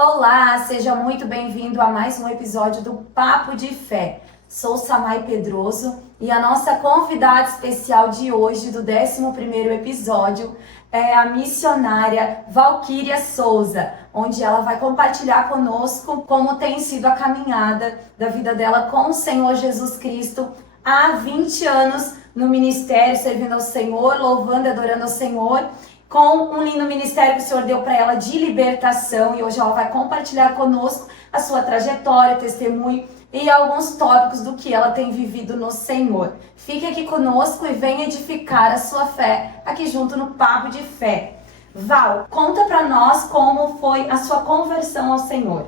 Olá, seja muito bem-vindo a mais um episódio do Papo de Fé. Sou Samay Pedroso e a nossa convidada especial de hoje, do 11º episódio, é a missionária Valquíria Souza, onde ela vai compartilhar conosco como tem sido a caminhada da vida dela com o Senhor Jesus Cristo há 20 anos no ministério, servindo ao Senhor, louvando e adorando ao Senhor, com um lindo ministério que o Senhor deu para ela de libertação, e hoje ela vai compartilhar conosco a sua trajetória, testemunho e alguns tópicos do que ela tem vivido no Senhor. Fique aqui conosco e venha edificar a sua fé aqui junto no Papo de Fé. Val, conta para nós como foi a sua conversão ao Senhor.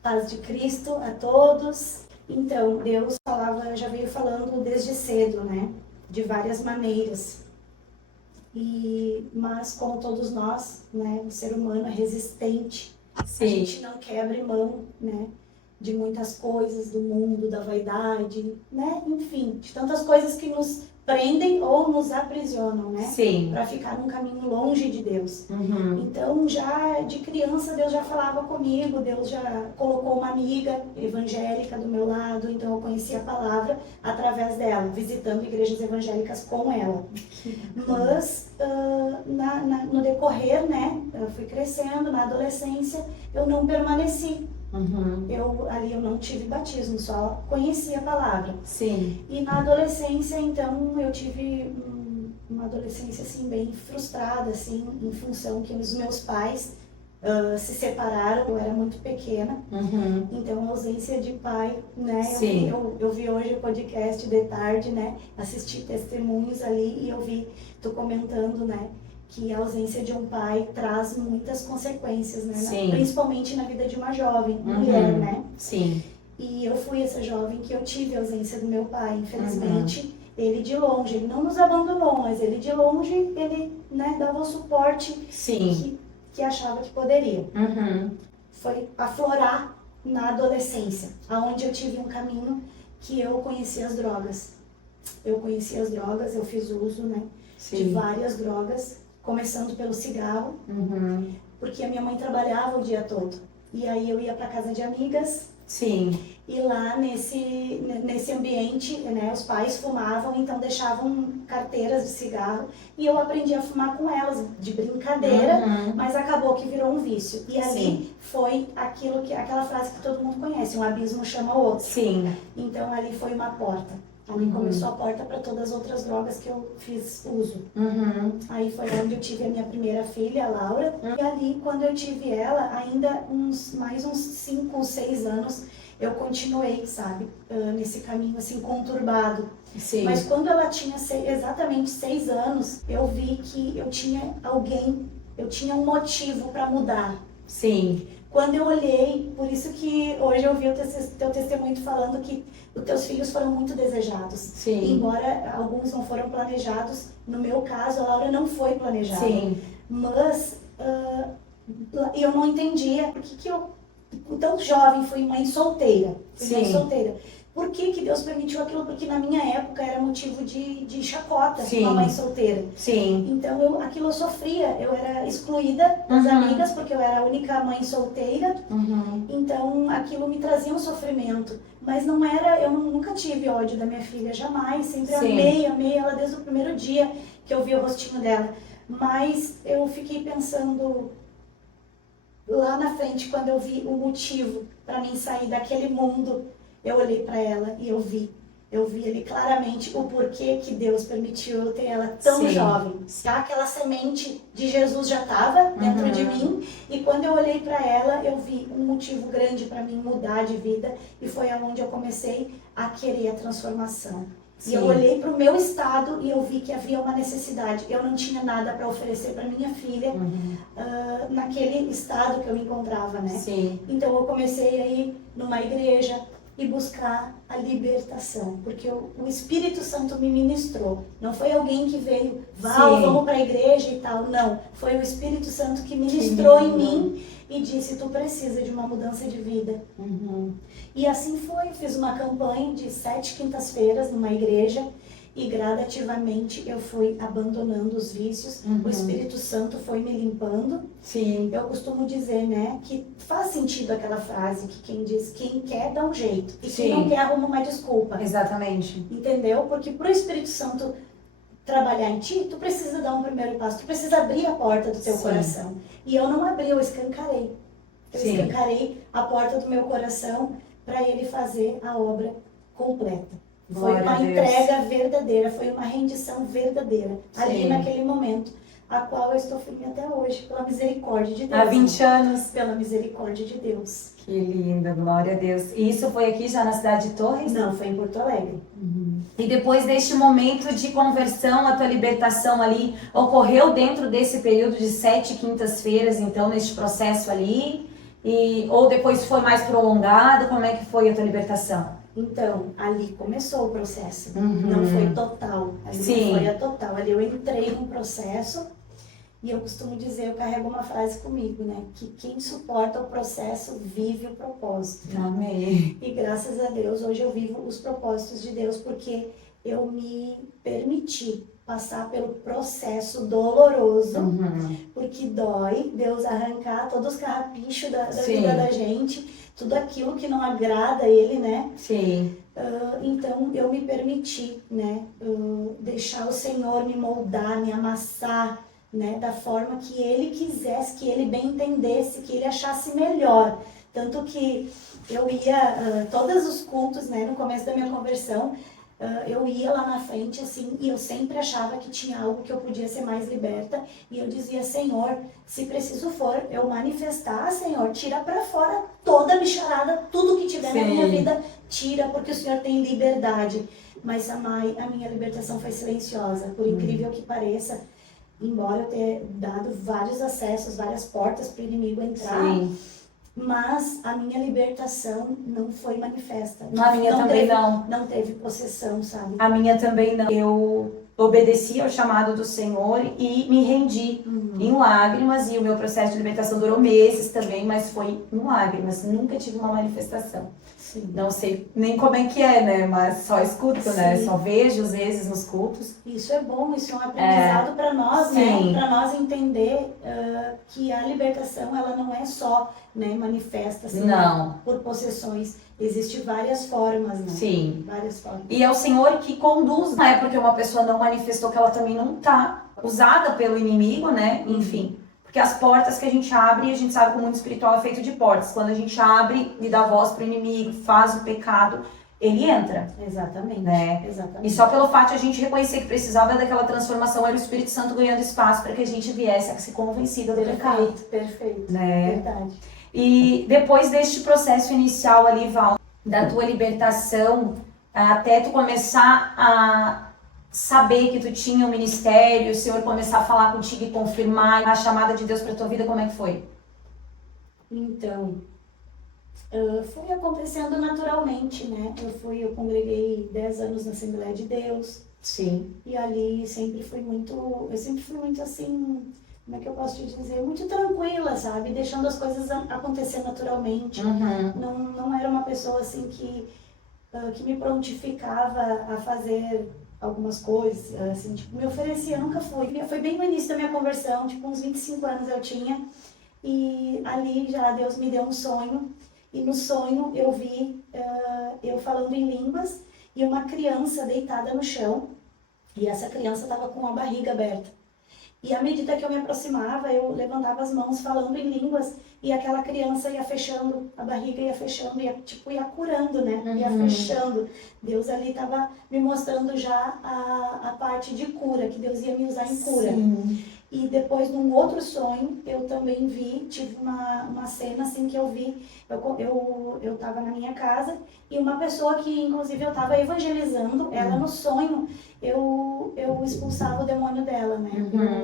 Paz de Cristo a todos. Então, Deus já veio falando desde cedo, né? De várias maneiras. Mas como todos nós, né, o ser humano é resistente. Sim. A gente não quebra mão, né, de muitas coisas do mundo, da vaidade, né, enfim, de tantas coisas que nos prendem ou nos aprisionam, né? Sim. Para ficar num caminho longe de Deus. Uhum. Então, já de criança, Deus já falava comigo, Deus já colocou uma amiga evangélica do meu lado, então eu conhecia a palavra através dela, visitando igrejas evangélicas com ela. Mas, no decorrer, né, eu fui crescendo, na adolescência, eu não permaneci. Uhum. Eu não tive batismo, só conhecia a palavra. Sim. E na adolescência, então, eu tive uma adolescência, assim, bem frustrada, assim, em função que os meus pais se separaram, eu era muito pequena. Uhum. Então, a ausência de pai, né? Sim. Eu vi hoje o podcast de tarde, né? Assisti testemunhos ali e eu vi, tu comentando, né? Que a ausência de um pai traz muitas consequências, né? Sim. Principalmente na vida de uma jovem, Uhum. mulher, né? Sim. E eu fui essa jovem que eu tive a ausência do meu pai, infelizmente. Ele de longe, ele não nos abandonou, mas ele de longe, ele, né, dava o suporte. Sim. Que achava que poderia. Uhum. Foi aflorar na adolescência, aonde eu tive um caminho que eu conheci as drogas. Eu conheci as drogas, eu fiz uso, né, de várias drogas, começando pelo cigarro, porque a minha mãe trabalhava o dia todo. E aí eu ia para casa de amigas. Sim. E lá nesse ambiente, né, os pais fumavam, então deixavam carteiras de cigarro e eu aprendi a fumar com elas, de brincadeira, mas acabou que virou um vício. E ali foi aquela frase que todo mundo conhece, um abismo chama o outro. Sim. Então ali foi uma porta. Ali começou a porta para todas as outras drogas que eu fiz uso. Aí foi onde eu tive a minha primeira filha, a Laura. E ali, quando eu tive ela, ainda mais uns 5 ou 6 anos, eu continuei, sabe, nesse caminho assim conturbado. Sim. Mas quando ela tinha exatamente 6 anos, eu vi que eu tinha eu tinha um motivo para mudar. Sim. Quando eu olhei, por isso que hoje eu vi o teu testemunho falando que os teus filhos foram muito desejados. Sim. Embora alguns não foram planejados, no meu caso, a Laura não foi planejada. Sim. Mas eu não entendia por que eu, tão jovem, fui mãe solteira. Mãe solteira. Por que Deus permitiu aquilo? Porque na minha época era motivo de chacota, uma mãe solteira. Sim. Então aquilo eu sofria, eu era excluída das amigas, porque eu era a única mãe solteira. Então aquilo me trazia um sofrimento. Mas não era, eu nunca tive ódio da minha filha, jamais. Sempre amei ela desde o primeiro dia que eu vi o rostinho dela. Mas eu fiquei pensando lá na frente, quando eu vi o motivo para mim sair daquele mundo, eu olhei para ela e eu vi ali claramente o porquê que Deus permitiu eu ter ela tão jovem. Já aquela semente de Jesus já estava dentro de mim, e quando eu olhei para ela, eu vi um motivo grande para mim mudar de vida, e foi aonde eu comecei a querer a transformação. E eu olhei para o meu estado e eu vi que havia uma necessidade. Eu não tinha nada para oferecer para minha filha naquele estado que eu me encontrava, né? Sim. Então eu comecei a ir numa igreja e buscar a libertação, porque o Espírito Santo me ministrou. Não foi alguém que veio, vamos para a igreja e tal, não. Foi o Espírito Santo que ministrou em mim e disse, tu precisa de uma mudança de vida. E assim foi, fiz uma campanha de 7 quintas-feiras numa igreja, e gradativamente eu fui abandonando os vícios, o Espírito Santo foi me limpando. Sim. Eu costumo dizer, né, que faz sentido aquela frase que quem diz, quem quer dá um jeito, e quem não quer arruma uma desculpa. Exatamente. Entendeu? Porque pro Espírito Santo trabalhar em ti, tu precisa dar um primeiro passo, tu precisa abrir a porta do teu coração. E eu não abri, eu escancarei. Eu escancarei a porta do meu coração para ele fazer a obra completa. Foi uma entrega verdadeira, foi uma rendição verdadeira, ali naquele momento, a qual eu estou firme até hoje, pela misericórdia de Deus. Há 20 anos. Pela misericórdia de Deus. Que linda, glória a Deus. E isso foi aqui já na cidade de Torres? Não, foi em Porto Alegre. E depois deste momento de conversão, a tua libertação ali ocorreu dentro desse período de 7 quintas-feiras, então, neste processo ali? Ou depois foi mais prolongado? Como é que foi a tua libertação? Então, ali começou o processo, não foi total, ali não foi a total, ali eu entrei num processo e eu costumo dizer, eu carrego uma frase comigo, né, que quem suporta o processo vive o propósito. Amém. E graças a Deus, hoje eu vivo os propósitos de Deus, porque eu me permiti passar pelo processo doloroso, porque dói Deus arrancar todos os carrapichos da vida da gente, tudo aquilo que não agrada a Ele, né? Sim. Então eu me permiti, né, deixar o Senhor me moldar, me amassar, né, da forma que Ele quisesse, que Ele bem entendesse, que Ele achasse melhor. Tanto que eu ia, todos os cultos, né, no começo da minha conversão, eu ia lá na frente, assim, e eu sempre achava que tinha algo que eu podia ser mais liberta, e eu dizia, Senhor, se preciso for eu manifestar, Senhor, tira pra fora toda a bicharada, tudo que tiver na minha vida, tira, porque o Senhor tem liberdade. Mas, a minha libertação foi silenciosa, por incrível que pareça, embora eu tenha dado vários acessos, várias portas para o inimigo entrar, mas a minha libertação não foi manifesta. A minha também não. Não teve possessão, sabe? A minha também não. Eu obedeci ao chamado do Senhor e me rendi em lágrimas, e o meu processo de libertação durou meses também, mas foi em lágrimas, nunca tive uma manifestação. Sim. Não sei nem como é que é, né? Mas só escuto, né? Só vejo às vezes nos cultos. Isso é bom, isso é um aprendizado para nós, né? Para nós entender que a libertação, ela não é só, né, manifesta assim, por possessões. Existem várias formas, né? Sim. Várias formas. E é o Senhor que conduz, não é porque uma pessoa não manifestou que ela também não está usada pelo inimigo, né? Enfim. Porque as portas que a gente abre, a gente sabe que o mundo espiritual é feito de portas. Quando a gente abre e dá voz para o inimigo, faz o pecado, ele entra. Exatamente. Né? Exatamente. E só pelo fato de a gente reconhecer que precisava daquela transformação, era o Espírito Santo ganhando espaço para que a gente viesse a ser convencida do pecado. Perfeito. Né? Verdade. E depois deste processo inicial ali, Val, da tua libertação, até tu começar a saber que tu tinha um ministério, o Senhor começar a falar contigo e confirmar a chamada de Deus para tua vida, como é que foi? Então, foi acontecendo naturalmente, né? Eu congreguei 10 anos na Assembleia de Deus. Sim. E ali eu sempre fui muito assim, como é que eu posso te dizer? Muito tranquila, sabe? Deixando as coisas acontecer naturalmente. Não era uma pessoa assim que me prontificava a fazer algumas coisas, assim, tipo, me oferecia, nunca fui. Foi bem no início da minha conversão, tipo, uns 25 anos eu tinha, e ali já Deus me deu um sonho, e no sonho eu vi eu falando em línguas, e uma criança deitada no chão, e essa criança estava com a barriga aberta. E à medida que eu me aproximava, eu levantava as mãos falando em línguas, e aquela criança ia fechando, a barriga ia fechando, ia curando, né? Ia fechando. Deus ali estava me mostrando já a parte de cura, que Deus ia me usar em cura. Sim. E depois, num outro sonho, eu também tive uma cena assim que eu vi, eu estava na minha casa, e uma pessoa que, inclusive, eu estava evangelizando, ela no sonho, eu expulsava o demônio dela, né?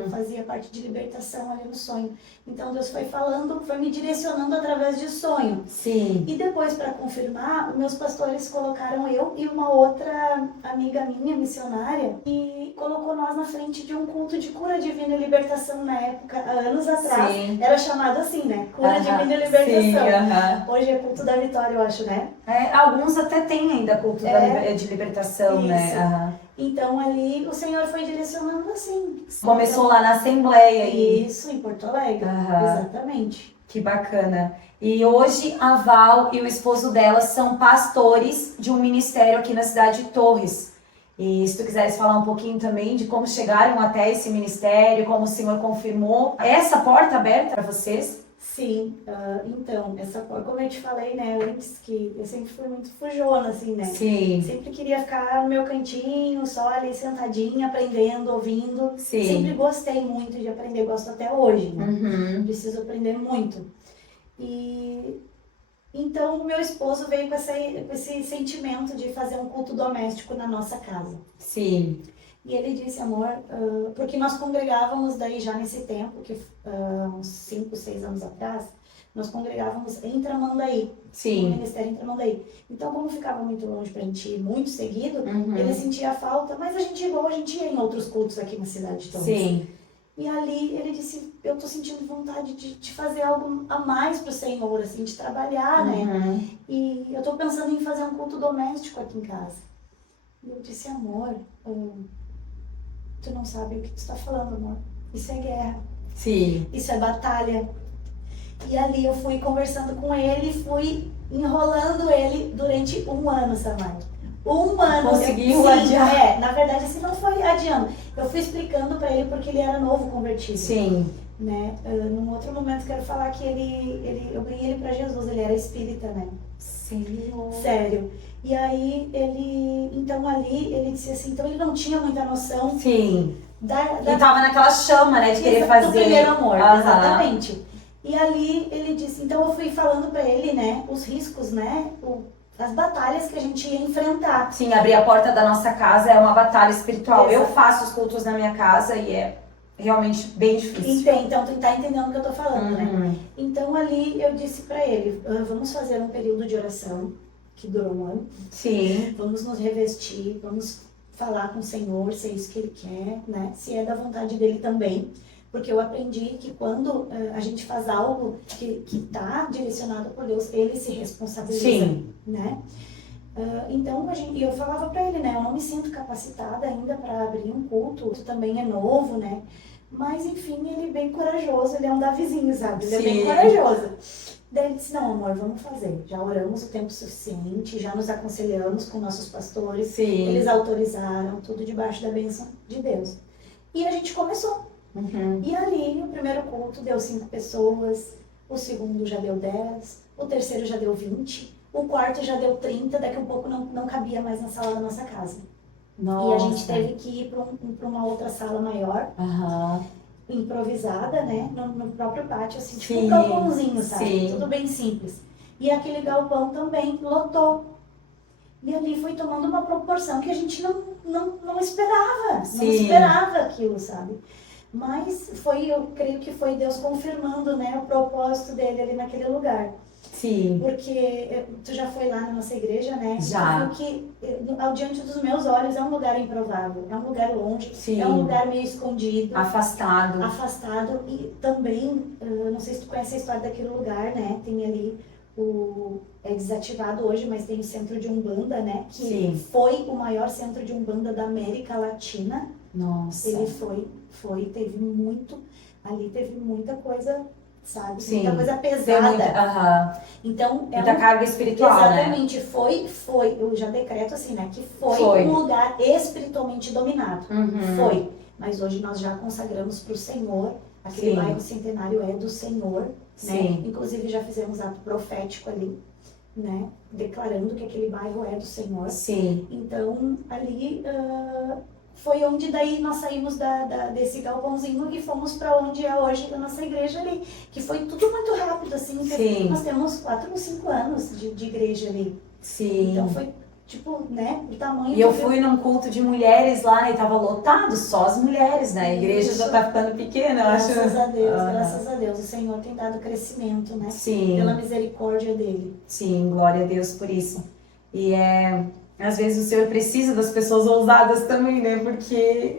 Eu fazia parte de libertação ali no sonho. Então, Deus foi falando, foi me direcionando através de sonho. Sim. E depois, para confirmar, os meus pastores colocaram eu e uma outra amiga minha, missionária, e colocou nós na frente de um culto de cura divina e libertação na época, há anos atrás. Sim. Era chamado assim, né? Cura divina e libertação. Sim, Hoje é culto da vitória, eu acho, né? Alguns até têm ainda culto de libertação, Isso. né? Então ali o Senhor foi direcionando assim. Começou lá na Assembleia. Isso, em Porto Alegre. Exatamente. Que bacana. E hoje a Val e o esposo dela são pastores de um ministério aqui na cidade de Torres. E se tu quiseres falar um pouquinho também de como chegaram até esse ministério, como o Senhor confirmou essa porta aberta para vocês. Sim, então, essa porta, como eu te falei, né, antes, que eu sempre fui muito fujona, assim, né? Sim. Sempre queria ficar no meu cantinho, só ali sentadinha, aprendendo, ouvindo. Sim. Sempre gostei muito de aprender, gosto até hoje, né? Uhum. Preciso aprender muito. E então o meu esposo veio com esse sentimento de fazer um culto doméstico na nossa casa. Sim. E ele disse, amor, porque nós congregávamos daí já nesse tempo, que uns 5, 6 anos atrás, nós congregávamos em Tramandaí. Sim. No ministério em Tramandaí. Então, como ficava muito longe pra gente ir muito seguido, ele sentia falta, mas a gente igual a gente ia em outros cultos aqui na cidade de Torres. Sim. E ali ele disse, eu tô sentindo vontade de fazer algo a mais pro Senhor, assim, de trabalhar, né? E eu tô pensando em fazer um culto doméstico aqui em casa. E eu disse, amor, tu não sabe o que tu está falando, amor. Isso é guerra. Sim. Isso é batalha. E ali eu fui conversando com ele, fui enrolando ele durante 1 ano, Samai. 1 ano. Conseguiu adiar. Na verdade, assim, não foi adiando. Eu fui explicando para ele porque ele era novo convertido. Sim. Né? Num outro momento, quero falar que eu ganhei ele para Jesus, ele era espírita, né? Sim. Sério. E aí, então ali, ele disse assim, então ele não tinha muita noção. Sim. Ele tava naquela chama, né, de querer fazer. Do primeiro amor, exatamente. E ali, ele disse, então eu fui falando pra ele, né, os riscos, né, as batalhas que a gente ia enfrentar. Sim, abrir a porta da nossa casa é uma batalha espiritual. Eu faço os cultos na minha casa e é realmente bem difícil. Então, tu tá entendendo o que eu tô falando, né? Então ali, eu disse pra ele, vamos fazer um período de oração, que durou 1 ano. Sim. Vamos nos revestir, vamos falar com o Senhor, se é isso que Ele quer, né? Se é da vontade dEle também. Porque eu aprendi que quando a gente faz algo que tá direcionado por Deus, Ele se responsabiliza. Sim. Né? Então, eu falava pra ele, né? Eu não me sinto capacitada ainda para abrir um culto. Tu também é novo, né? Mas, enfim, ele é bem corajoso. Ele é um Davizinho, sabe? Ele é bem corajoso. Daí ele disse, não, amor, vamos fazer. Já oramos o tempo suficiente, já nos aconselhamos com nossos pastores. Sim. Eles autorizaram, tudo debaixo da bênção de Deus. E a gente começou. E ali, o primeiro culto deu 5 pessoas, o segundo já deu 10, o terceiro já deu 20, o quarto já deu 30, daqui a um pouco não cabia mais na sala da nossa casa. Nossa. E a gente teve que ir para uma outra sala maior. Improvisada, né, no próprio pátio, assim, tipo um galpãozinho, sabe? Sim. Tudo bem simples. E aquele galpão também lotou. E ali foi tomando uma proporção que a gente não esperava. Sim. Não esperava aquilo, sabe? Mas eu creio que foi Deus confirmando, né, o propósito dele ali naquele lugar. Sim. Porque tu já foi lá na nossa igreja, né? Já. Tu viu que, ao diante dos meus olhos, é um lugar improvável, é um lugar longe, Sim. é um lugar meio escondido. Afastado. E também, não sei se tu conhece a história daquele lugar, né? Tem ali é desativado hoje, mas tem o centro de Umbanda, né? Que Sim. foi o maior centro de Umbanda da América Latina. Nossa. Ele teve muita coisa, sabe? Sim. Muita coisa pesada. Então, muita carga espiritual, exatamente, né? Eu já decreto assim, né? Que foi um lugar espiritualmente dominado. Foi. Mas hoje nós já consagramos para o Senhor. Aquele bairro Centenário é do Senhor, né? Inclusive já fizemos ato profético ali, né? Declarando que aquele bairro é do Senhor. Sim. Então, ali foi onde daí nós saímos desse galpãozinho e fomos para onde é hoje a nossa igreja ali. Que foi tudo muito rápido, assim. Sim. Nós temos 4 ou 5 anos de igreja ali. Sim. Então foi, tipo, né, o tamanho... E eu fui num culto de mulheres lá, né, e tava lotado, só as mulheres, né? A igreja já tá ficando pequena, eu acho. Graças a Deus, graças a Deus. O Senhor tem dado crescimento, né? Sim. Pela misericórdia dele. Sim, glória a Deus por isso. E às vezes o Senhor precisa das pessoas ousadas também, né? Porque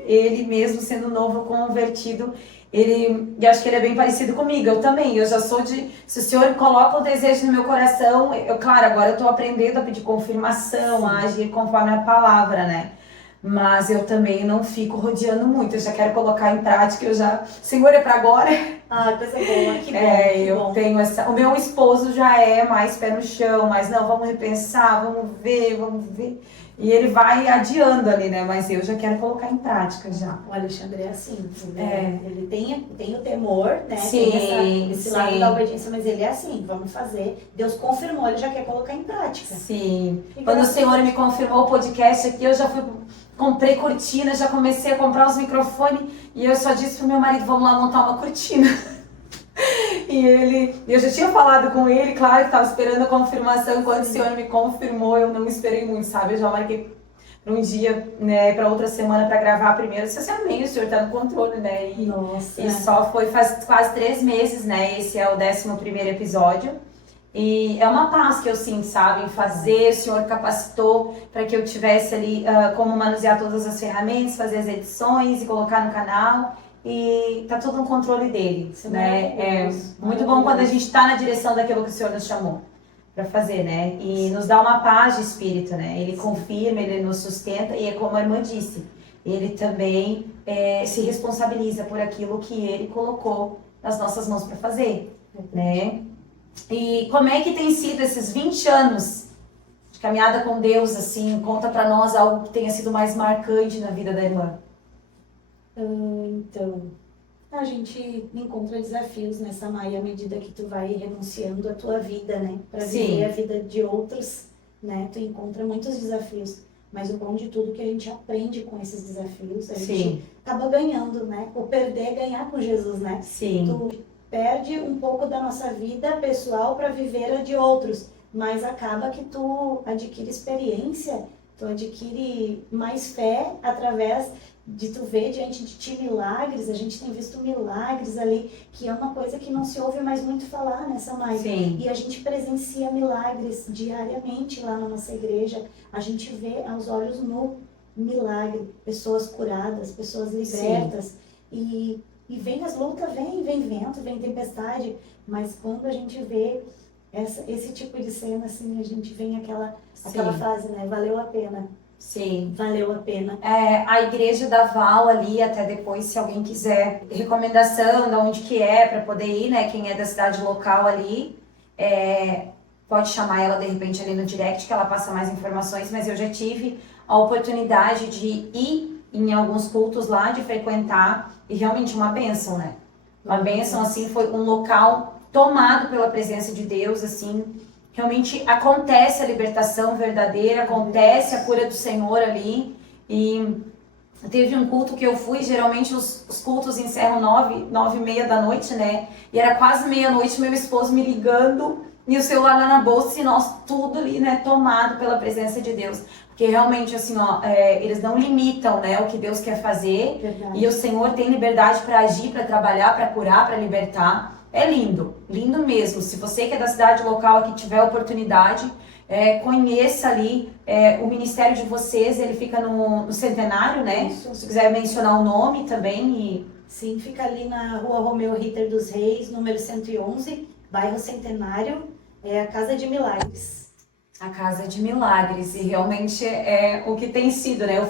ele mesmo sendo novo convertido, eu acho que ele é bem parecido comigo, eu também, eu já sou se o Senhor coloca o desejo no meu coração, claro, agora eu tô aprendendo a pedir confirmação, a agir conforme a palavra, né? Mas eu também não fico rodeando muito, eu já quero colocar em prática, Senhor, é pra agora? Ah, coisa boa, que bom, eu bom. tenho o meu esposo já é mais pé no chão, mas não, vamos repensar, vamos ver. E ele vai adiando ali, né? Mas eu já quero colocar em prática já. O Alexandre é assim, ele tem o temor, né? Sim, tem esse lado da obediência, mas ele é assim, vamos fazer. Deus confirmou, ele já quer colocar em prática. Sim. Quando o Senhor me confirmou o podcast aqui, eu já comprei cortina, já comecei a comprar os microfones e eu só disse pro meu marido, vamos lá montar uma cortina. E eu já tinha falado com ele, claro, que estava esperando a confirmação. Quando o Senhor me confirmou, eu não esperei muito, sabe? Eu já marquei para um dia, né, para outra semana para gravar primeiro. Você sabe bem, o Senhor tá no controle, né? E só foi faz quase 3 meses, né? Esse é o 11º episódio. E é uma paz que eu sinto, sabe? Em fazer, o Senhor capacitou para que eu tivesse ali como manusear todas as ferramentas, fazer as edições e colocar no canal. E tá tudo no controle dele, né? É muito bom quando a gente tá na direção daquilo que o Senhor nos chamou para fazer, né? E nos dá uma paz de espírito, né? Ele confirma, ele nos sustenta e é como a irmã disse, ele também se responsabiliza por aquilo que ele colocou nas nossas mãos para fazer, né? E como é que tem sido esses 20 anos de caminhada com Deus, assim? Conta para nós algo que tenha sido mais marcante na vida da irmã. Então, a gente encontra desafios nessa Maia à medida que tu vai renunciando à tua vida, né? Para viver a vida de outros, né? Tu encontra muitos desafios, mas o bom de tudo é que a gente aprende com esses desafios, a gente acaba ganhando, né? O perder é ganhar com Jesus, né? Sim. Tu perde um pouco da nossa vida pessoal para viver a de outros, mas acaba que tu adquire experiência, tu adquire mais fé através de tu ver diante de ti milagres. A gente tem visto milagres ali, que é uma coisa que não se ouve mais muito falar nessa mais. E a gente presencia milagres diariamente lá na nossa igreja. A gente vê aos olhos nu milagre, pessoas curadas, pessoas libertas. E vem as lutas, vem vento, vem tempestade, mas quando a gente vê esse tipo de cena, assim, a gente vem aquela frase, né? Valeu a pena. Sim. Valeu a pena. A igreja da Val ali, até depois, se alguém quiser recomendação de onde que é para poder ir, né? Quem é da cidade local ali, pode chamar ela de repente ali no direct, que ela passa mais informações, mas eu já tive a oportunidade de ir em alguns cultos lá, de frequentar, e realmente uma bênção, né? Uma bênção, assim, foi um local tomado pela presença de Deus, assim. Realmente acontece a libertação verdadeira, acontece a cura do Senhor ali. E teve um culto que eu fui, geralmente os cultos encerram 9h30 da noite, né? E era quase meia-noite, meu esposo me ligando, e o celular lá na bolsa, e nós tudo ali, né, tomado pela presença de Deus. Porque realmente, assim, eles não limitam, né, o que Deus quer fazer. Verdade. E o Senhor tem liberdade para agir, para trabalhar, para curar, para libertar. É lindo, lindo mesmo. Se você que é da cidade local aqui tiver oportunidade, conheça ali o ministério de vocês. Ele fica no Centenário, né? Isso. Se quiser mencionar o nome também. Sim, fica ali na rua Romeu Ritter dos Reis, número 111, bairro Centenário, é a Casa de Milagres. A Casa de Milagres, e realmente é o que tem sido, né? Eu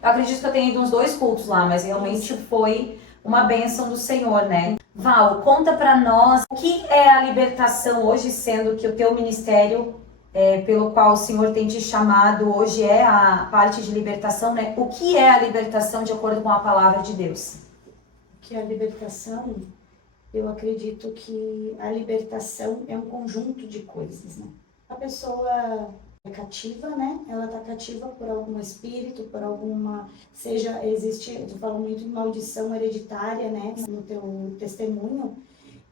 acredito que eu tenha ido uns 2 cultos lá, mas realmente foi uma bênção do Senhor, né? Val, conta pra nós o que é a libertação hoje, sendo que o teu ministério, pelo qual o Senhor tem te chamado hoje, é a parte de libertação, né? O que é a libertação de acordo com a palavra de Deus? O que é a libertação? Eu acredito que a libertação é um conjunto de coisas, né? A pessoa é cativa, né? Ela está cativa por algum espírito, por alguma... tu fala muito em maldição hereditária, né? No teu testemunho.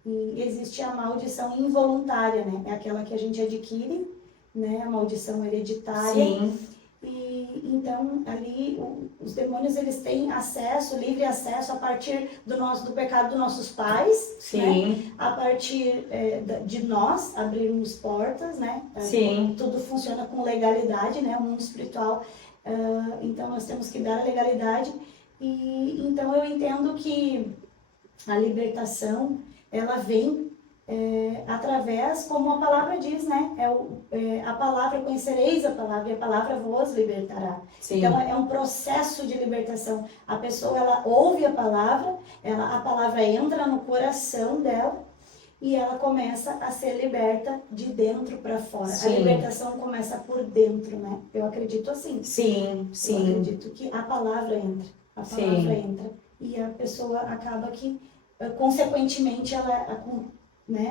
E existe a maldição involuntária, né? É aquela que a gente adquire, né? A maldição hereditária. Sim. E então ali os demônios eles têm acesso, livre acesso a partir do pecado dos nossos pais, Sim. né? A partir de nós abrirmos portas, né? Sim. Tudo funciona com legalidade, né? O mundo espiritual, então nós temos que dar a legalidade. E então eu entendo que a libertação ela vem através, como a palavra diz, né? A palavra, conhecereis a palavra e a palavra vos libertará. Sim. Então é um processo de libertação. A pessoa ela ouve a palavra entra no coração dela e ela começa a ser liberta de dentro para fora. Sim. A libertação começa por dentro, né? Eu acredito assim. Sim, sim. Eu acredito que a palavra entra. A palavra entra. E a pessoa acaba que, consequentemente, ela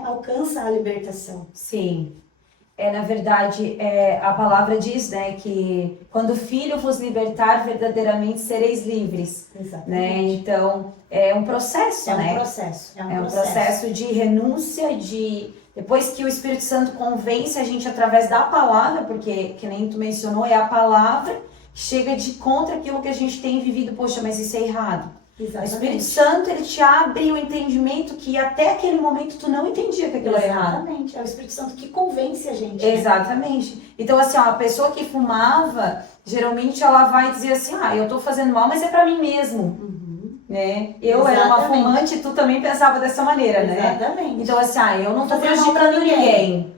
alcança a libertação. Sim. Na verdade, a palavra diz, né, que quando o Filho vos libertar, verdadeiramente sereis livres. Exatamente. Né? Então, é um processo, né? É um processo de renúncia, depois que o Espírito Santo convence a gente através da palavra, porque, que nem tu mencionou, é a palavra que chega de contra aquilo que a gente tem vivido. Poxa, mas isso é errado. Exatamente. O Espírito Santo, ele te abre o entendimento que até aquele momento tu não entendia que aquilo era errado. Exatamente. É o Espírito Santo que convence a gente. Exatamente. Né? Então, assim, a pessoa que fumava, geralmente ela vai dizer assim, eu tô fazendo mal, mas é pra mim mesmo. Uhum. Né? Eu era uma fumante e tu também pensava dessa maneira, né? Exatamente. Então, assim, eu não tô prejudicando ninguém.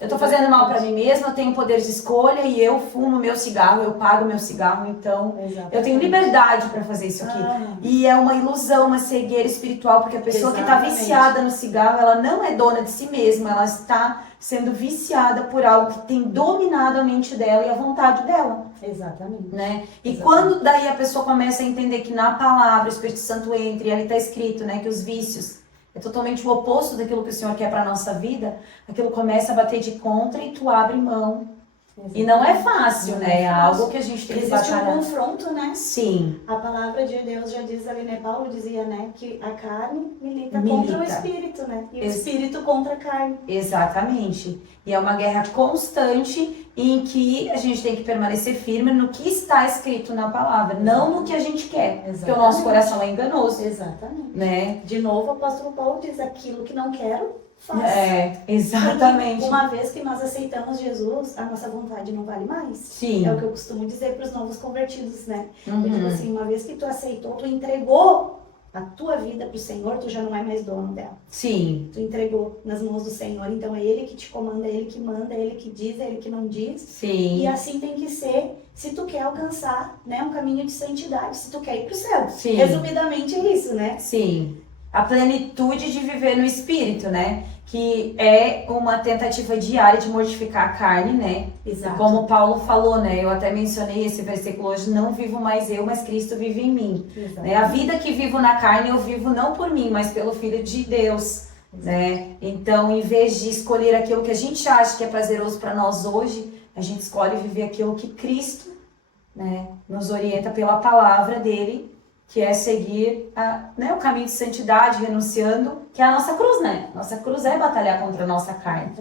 Eu tô fazendo mal pra mim mesma, eu tenho poder de escolha e eu fumo meu cigarro, eu pago meu cigarro, então eu tenho liberdade pra fazer isso aqui. E é uma ilusão, uma cegueira espiritual, porque a pessoa que tá viciada no cigarro, ela não é dona de si mesma, ela está sendo viciada por algo que tem dominado a mente dela e a vontade dela. Exatamente. Né? E quando daí a pessoa começa a entender que na palavra o Espírito Santo entra e ali tá escrito, né, que os vícios é totalmente o oposto daquilo que o Senhor quer para nossa vida, aquilo começa a bater de contra e tu abre mão. Exatamente. E não é fácil, né? É algo que a gente tem que batalhar. Existe um confronto, né? Sim. A palavra de Deus já diz ali, né? Paulo dizia, né? Que a carne milita contra o espírito, né? E o espírito contra a carne. Exatamente. E é uma guerra constante em que a gente tem que permanecer firme no que está escrito na palavra, não no que a gente quer. Exatamente. Porque o nosso coração é enganoso. Exatamente. Né? De novo, o apóstolo Paulo diz, aquilo que não quero, faço. Exatamente. Porque uma vez que nós aceitamos Jesus, a nossa vontade não vale mais. Sim. É o que eu costumo dizer para os novos convertidos, né? Uhum. Eu digo assim, uma vez que tu aceitou, tu entregou a tua vida pro Senhor, tu já não é mais dono dela. Sim. Tu entregou nas mãos do Senhor, então é Ele que te comanda, é Ele que manda, é Ele que diz, é Ele que não diz. Sim. E assim tem que ser, se tu quer alcançar, né, um caminho de santidade, se tu quer ir pro céu. Sim. Resumidamente é isso, né? Sim. A plenitude de viver no Espírito, né? Que é uma tentativa diária de mortificar a carne, né? Exato. Como Paulo falou, né? Eu até mencionei esse versículo hoje, não vivo mais eu, mas Cristo vive em mim. Né? A vida que vivo na carne, eu vivo não por mim, mas pelo Filho de Deus. Né? Então, em vez de escolher aquilo que a gente acha que é prazeroso para nós hoje, a gente escolhe viver aquilo que Cristo, né, nos orienta pela palavra dele, que é seguir o caminho de santidade, renunciando, que é a nossa cruz, né? Nossa cruz é batalhar contra a nossa carne.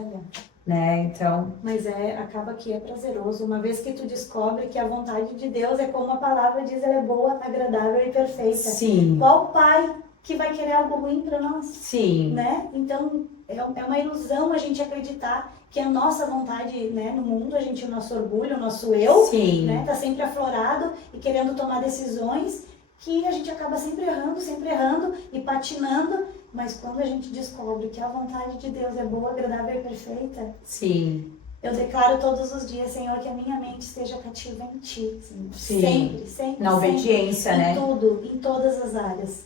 Né? Então... Mas acaba que é prazeroso, uma vez que tu descobre que a vontade de Deus é como a palavra diz, ela é boa, agradável e perfeita. Sim. Qual pai que vai querer algo ruim para nós? Sim. Né? Então, é uma ilusão a gente acreditar que a nossa vontade, né, no mundo, o nosso orgulho, o nosso eu, sim, né, tá sempre aflorado e querendo tomar decisões que a gente acaba sempre errando e patinando, mas quando a gente descobre que a vontade de Deus é boa, agradável e perfeita, sim, eu declaro todos os dias, Senhor, que a minha mente esteja cativa em Ti, Senhor. Sim. Sempre. Na obediência, sempre, né? Em tudo, em todas as áreas,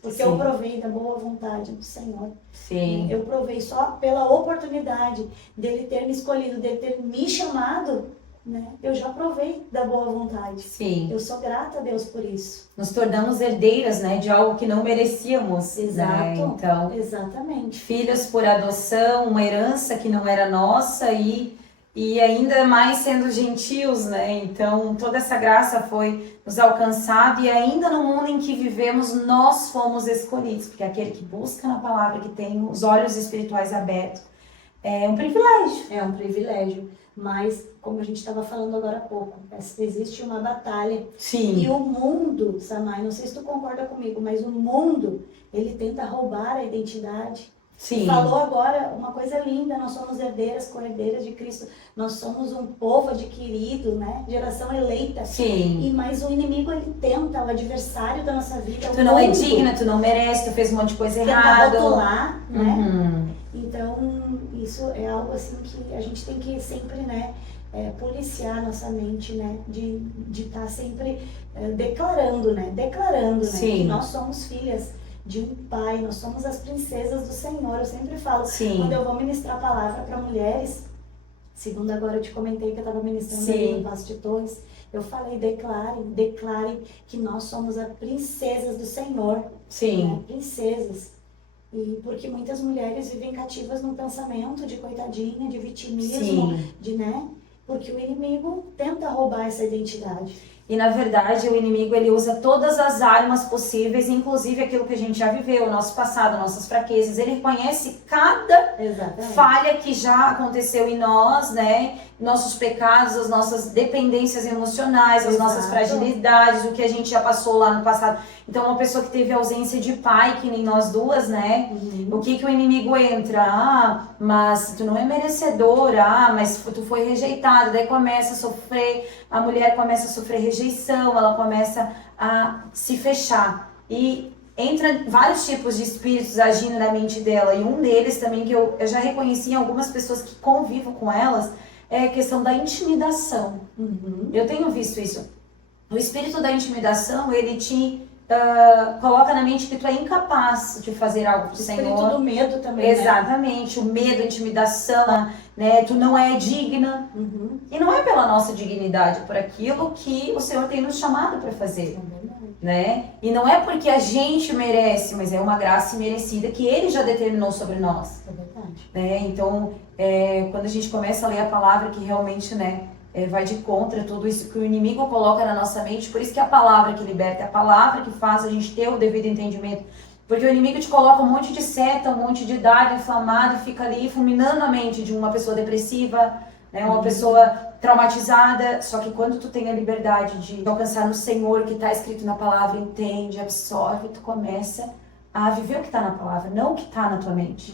porque eu provei da boa vontade do Senhor. Sim. Eu provei só pela oportunidade dele ter me escolhido, dele ter me chamado, né? Eu já provei da boa vontade. Sim. Eu sou grata a Deus por isso. Nos tornamos herdeiras, né, de algo que não merecíamos. Exato. Né? Então, exatamente. Filhos por adoção, uma herança que não era nossa e ainda mais sendo gentios, né? Então, toda essa graça foi nos alcançada e ainda no mundo em que vivemos, nós fomos escolhidos, porque aquele que busca na palavra, que tem os olhos espirituais abertos, é um privilégio. É um privilégio. Mas, como a gente estava falando agora há pouco, existe uma batalha. Sim. E o mundo, Samay, não sei se tu concorda comigo, mas o mundo, ele tenta roubar a identidade. Sim. Falou agora uma coisa linda, nós somos herdeiras, co-herdeiras de Cristo. Nós somos um povo adquirido, né? Geração eleita. Sim. Mas o inimigo, ele tenta, o adversário da nossa vida. Tu não é digna, tu não merece, tu fez um monte de coisa tenta errada. rotular, né? Uhum. Então, isso é algo assim que a gente tem que sempre, né, policiar nossa mente, né, de estar sempre declarando, né, Sim. que nós somos filhas de um pai, nós somos as princesas do Senhor. Eu sempre falo, Sim. quando eu vou ministrar a palavra para mulheres, segundo agora eu te comentei que eu estava ministrando ali no Passo de Torres, eu falei, declare que nós somos as princesas do Senhor. Sim. Né, princesas. E porque muitas mulheres vivem cativas num pensamento de coitadinha, de vitimismo, de, né? Porque o inimigo tenta roubar essa identidade. E na verdade o inimigo ele usa todas as armas possíveis, inclusive aquilo que a gente já viveu, o nosso passado, nossas fraquezas. Ele reconhece cada falha que já aconteceu em nós, né? Nossos pecados, as nossas dependências emocionais, as nossas fragilidades, o que a gente já passou lá no passado. Então uma pessoa que teve ausência de pai, que nem nós duas, né? O que o inimigo entra? Ah, mas tu não é merecedora, mas tu foi rejeitada. Daí começa a sofrer, a mulher começa a sofrer rejeição, ela começa a se fechar. E entra vários tipos de espíritos agindo na mente dela. E um deles também que eu já reconheci em algumas pessoas que convivo com elas, é a questão da intimidação. Eu tenho visto isso. O espírito da intimidação, ele te coloca na mente que tu é incapaz de fazer algo pro Senhor. O espírito do medo também, exatamente, né? O medo, a intimidação, né? Tu não é digna. E não é pela nossa dignidade, por aquilo que o Senhor tem nos chamado para fazer. Né? E não é porque a gente merece, mas é uma graça imerecida que Ele já determinou sobre nós. É verdade. Né? Então, quando a gente começa a ler a palavra que realmente, né, vai de contra tudo isso que o inimigo coloca na nossa mente, por isso que é a palavra que liberta, é a palavra que faz a gente ter o devido entendimento. Porque o inimigo te coloca um monte de seta, um monte de dardo inflamado e fica ali fulminando a mente de uma pessoa depressiva, né, uma pessoa traumatizada. Só que quando tu tem a liberdade de alcançar no Senhor o que está escrito na palavra, entende, absorve, tu começa a viver o que está na palavra, não o que está na tua mente.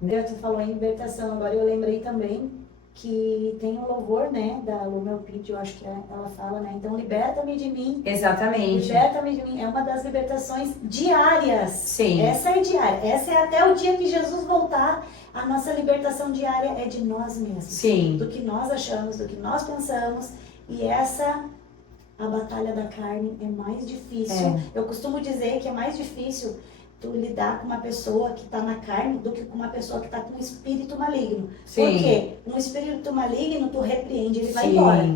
Tu falou em libertação, agora eu lembrei também que tem um louvor, né, da Lumel Pete, eu acho que ela fala, né, então liberta-me de mim. Exatamente. Liberta-me de mim, é uma das libertações diárias. Sim. Essa é diária, essa é até o dia que Jesus voltar, a nossa libertação diária é de nós mesmos. Sim. Do que nós achamos, do que nós pensamos, e essa, a batalha da carne é mais difícil. Eu costumo dizer que é mais difícil tu lidar com uma pessoa que está na carne do que com uma pessoa que está com um espírito maligno. Sim. Por quê? Um espírito maligno, tu repreende, ele vai embora.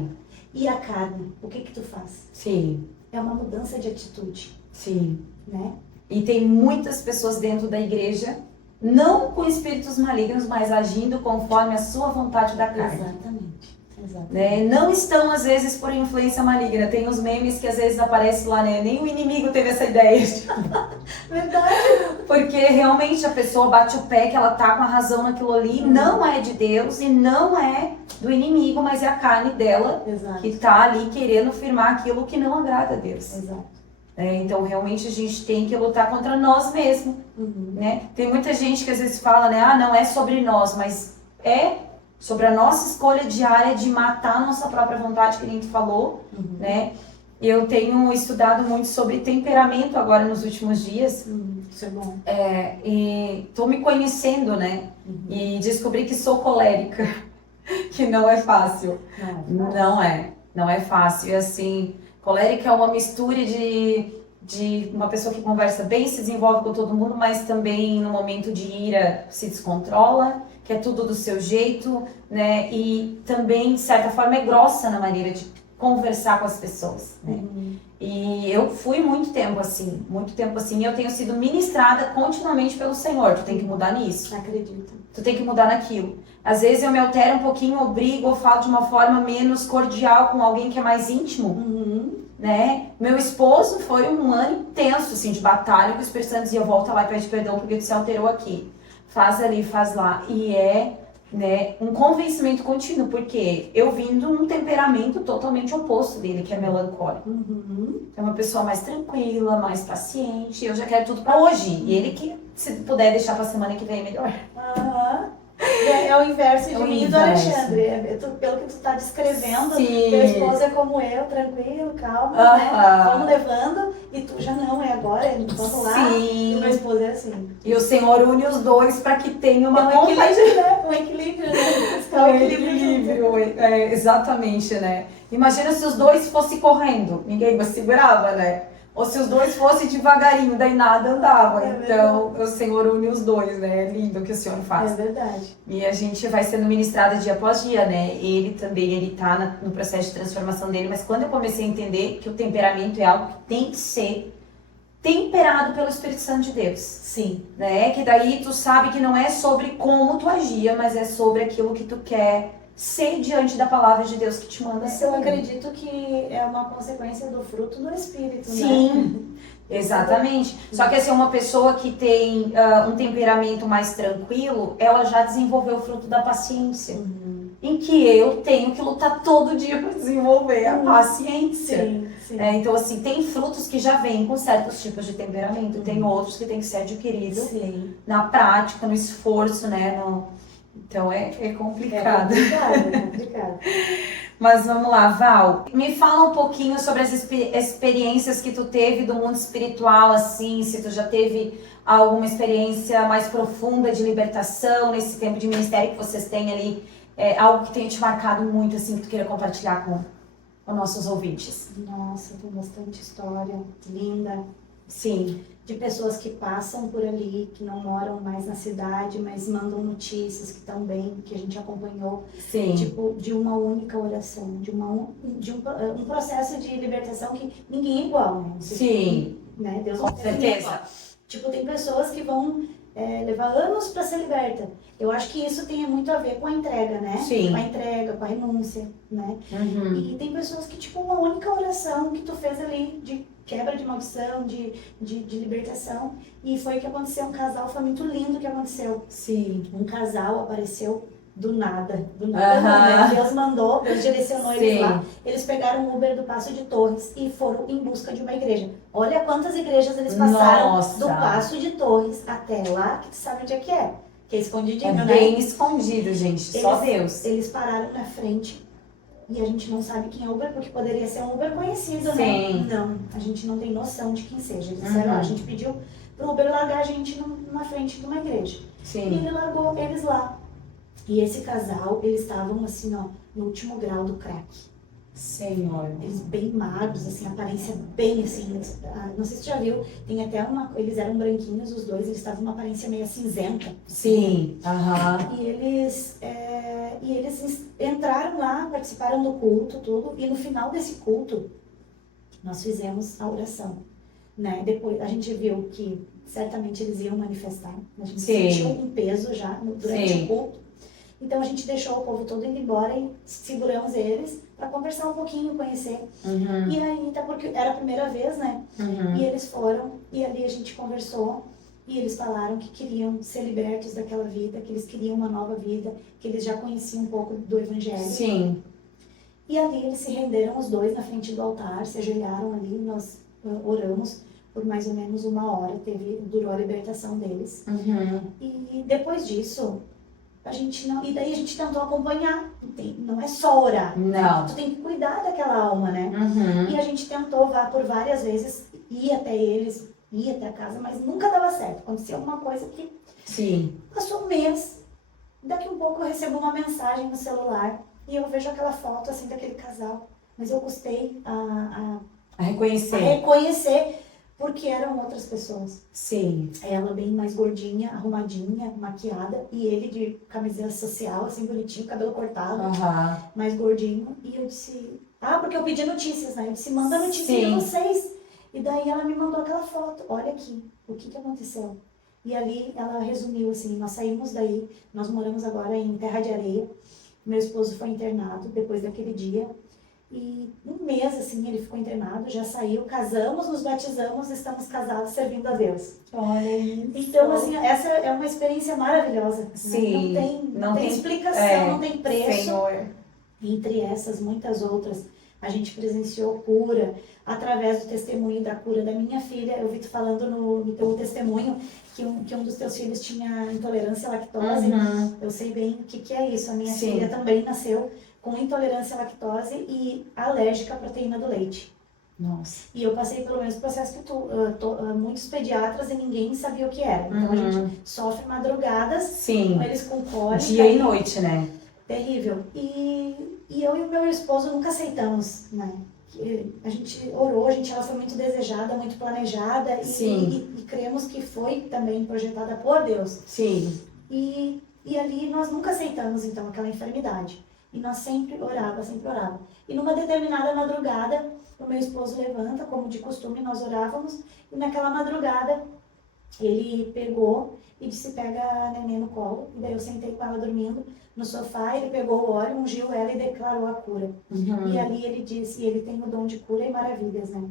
E a carne, o que tu faz? Sim. É uma mudança de atitude. Sim. Né? E tem muitas pessoas dentro da igreja, não com espíritos malignos, mas agindo conforme a sua vontade da carne. Exatamente. Né? Não estão, às vezes, por influência maligna. Tem os memes que às vezes aparecem lá, né? Nem o inimigo teve essa ideia. Verdade. Porque realmente a pessoa bate o pé que ela tá com a razão naquilo ali. Não é de Deus e não é do inimigo, mas é a carne dela. Exato. Que tá ali querendo firmar aquilo que não agrada a Deus. Exato. Então realmente a gente tem que lutar contra nós mesmos. Né? Tem muita gente que às vezes fala, né? Ah, não é sobre nós, mas é sobre a nossa escolha diária de matar a nossa própria vontade, que nem tu falou, né? Eu tenho estudado muito sobre temperamento agora nos últimos dias. Isso é bom. E tô me conhecendo, né? E descobri que sou colérica, que não é fácil. Não é fácil. E assim, colérica é uma mistura de uma pessoa que conversa bem, se desenvolve com todo mundo, mas também no momento de ira se descontrola, quer tudo do seu jeito, né? E também, de certa forma, é grossa na maneira de conversar com as pessoas, né? E eu fui muito tempo assim, e eu tenho sido ministrada continuamente pelo Senhor. Tu tem que mudar nisso. Acredito. Tu tem que mudar naquilo. Às vezes eu me altero um pouquinho, eu brigo, eu falo de uma forma menos cordial com alguém que é mais íntimo, né? Meu esposo foi um ano intenso, assim, de batalha, que o Espírito Santo dizia, volta lá e pede perdão porque tu se alterou aqui. Faz ali, faz lá. E é né, um convencimento contínuo, porque eu vim de um temperamento totalmente oposto dele, que é melancólico. É uma pessoa mais tranquila, mais paciente, eu já quero tudo pra hoje. E ele que, se puder deixar pra semana que vem, é melhor. É o inverso de É o mim e do inverso. Alexandre. Pelo que tu tá descrevendo, Sim. teu esposo é como eu, tranquilo, calmo, né? Vamos levando, e tu já não, é agora, vamos lá. E meu esposo é assim. E o Senhor une os dois para que tenha uma um equilíbrio, né? Um equilíbrio, né? Buscar um equilíbrio, exatamente, né? Imagina se os dois fossem correndo, ninguém mais segurava, né? Ou se os dois fossem devagarinho, daí nada andava. Então, o Senhor une os dois, né? É lindo o que o Senhor faz. É verdade. E a gente vai sendo ministrada dia após dia, né? Ele também, ele tá no processo de transformação dele, mas quando eu comecei a entender que o temperamento é algo que tem que ser temperado pelo Espírito Santo de Deus. Sim. Né? Que daí tu sabe que não é sobre como tu agia, mas é sobre aquilo que tu quer ser diante da palavra de Deus que te manda ser. Eu acredito que é uma consequência do fruto do Espírito, Sim, né? Exatamente. Só que assim, uma pessoa que tem um temperamento mais tranquilo, ela já desenvolveu o fruto da paciência. Em que eu tenho que lutar todo dia para desenvolver a paciência. Sim, sim. Então, assim, tem frutos que já vêm com certos tipos de temperamento, tem outros que tem que ser adquirido na prática, no esforço, né? Então é complicado. É complicado. Mas vamos lá, Val. Me fala um pouquinho sobre as experiências que tu teve do mundo espiritual, assim, se tu já teve alguma experiência mais profunda de libertação nesse tempo de ministério que vocês têm ali, algo que tenha te marcado muito, assim, que tu queira compartilhar com os nossos ouvintes. Nossa, tem bastante história linda. Sim. De pessoas que passam por ali, que não moram mais na cidade, mas mandam notícias que estão bem, que a gente acompanhou. Sim. Tipo, de uma única oração, de um processo de libertação que ninguém é igual, né? Sim. Né? Deus com certeza. Tipo, tem pessoas que vão levar anos para ser liberta. Eu acho que isso tem muito a ver com a entrega, né? Sim. Com a entrega, com a renúncia, né? E tem pessoas que, tipo, uma única oração que tu fez ali de quebra de maldição, de libertação. E foi o que aconteceu, um casal, foi muito lindo o que aconteceu. Sim. Um casal apareceu do nada, né? Deus mandou, Deus direcionou eles lá. Eles pegaram o Uber do Paço de Torres e foram em busca de uma igreja. Olha quantas igrejas eles passaram do Paço de Torres até lá, que tu sabe onde é que é. Que é escondidinho, né? Bem escondido, gente, só Deus. Eles pararam na frente e a gente não sabe quem é o Uber, porque poderia ser um Uber conhecido, Sim. né? Não, a gente não tem noção de quem seja. Eles disseram, a gente pediu pro Uber largar a gente na frente de uma igreja. Sim. E ele largou eles lá. E esse casal, eles estavam assim, ó, no último grau do crack. Senhor. Eles bem magros, assim, aparência bem assim, não sei se você já viu, tem até eles eram branquinhos os dois, eles estavam uma aparência meio cinzenta. Sim, E eles entraram lá, participaram do culto, tudo, e no final desse culto, nós fizemos a oração, né? Depois a gente viu que certamente eles iam manifestar, a gente sentiu um peso já durante o culto. Então a gente deixou o povo todo indo embora e seguramos eles para conversar um pouquinho, conhecer. E aí, até porque era a primeira vez, né? E eles foram, e ali a gente conversou, e eles falaram que queriam ser libertos daquela vida, que eles queriam uma nova vida, que eles já conheciam um pouco do Evangelho. Sim. E ali eles se renderam os dois na frente do altar, se ajoelharam ali, nós oramos por mais ou menos 1 hora, durou a libertação deles. E depois disso, e daí a gente tentou acompanhar, não é só orar, não. Tu tem que cuidar daquela alma, né? E a gente tentou por várias vezes, ir até eles, ir até a casa, mas nunca dava certo. Aconteceu alguma coisa que passou um mês, daqui um pouco eu recebo uma mensagem no celular e eu vejo aquela foto assim daquele casal, mas eu custei a reconhecer porque eram outras pessoas. Sim. Ela bem mais gordinha, arrumadinha, maquiada, e ele de camiseta social, assim, bonitinho, cabelo cortado, mais gordinho. E eu disse, porque eu pedi notícias, né? Eu disse, manda notícia de vocês. E daí ela me mandou aquela foto, olha aqui, o que aconteceu? E ali ela resumiu, assim, nós saímos daí, nós moramos agora em Terra de Areia, meu esposo foi internado depois daquele dia, E um mês, assim, ele ficou internado, já saiu, casamos, nos batizamos, estamos casados servindo a Deus. Olha isso. Então, assim, essa é uma experiência maravilhosa. Sim. Né? Não tem explicação, não tem preço. Senhor. Entre essas, muitas outras, a gente presenciou cura através do testemunho da cura da minha filha. Eu vi tu falando no teu testemunho que um dos teus filhos tinha intolerância à lactose. Eu sei bem o que é isso. A minha filha também nasceu com intolerância à lactose e alérgica à proteína do leite. Nossa. E eu passei pelo mesmo processo que tu, muitos pediatras e ninguém sabia o que era. Então a gente sofre madrugadas, com eles com cólica. Dia e noite, né? Terrível. E eu e o meu esposo nunca aceitamos, né? A gente orou, ela foi muito desejada, muito planejada e cremos que foi também projetada por Deus. Sim. E ali nós nunca aceitamos, então, aquela enfermidade. E nós sempre orava. E numa determinada madrugada, o meu esposo levanta, como de costume, nós orávamos, e naquela madrugada ele pegou e disse, pega a neném no colo, e daí eu sentei com ela dormindo no sofá, ele pegou o óleo, ungiu ela e declarou a cura. E ali ele disse, e ele tem o dom de cura e maravilhas, né?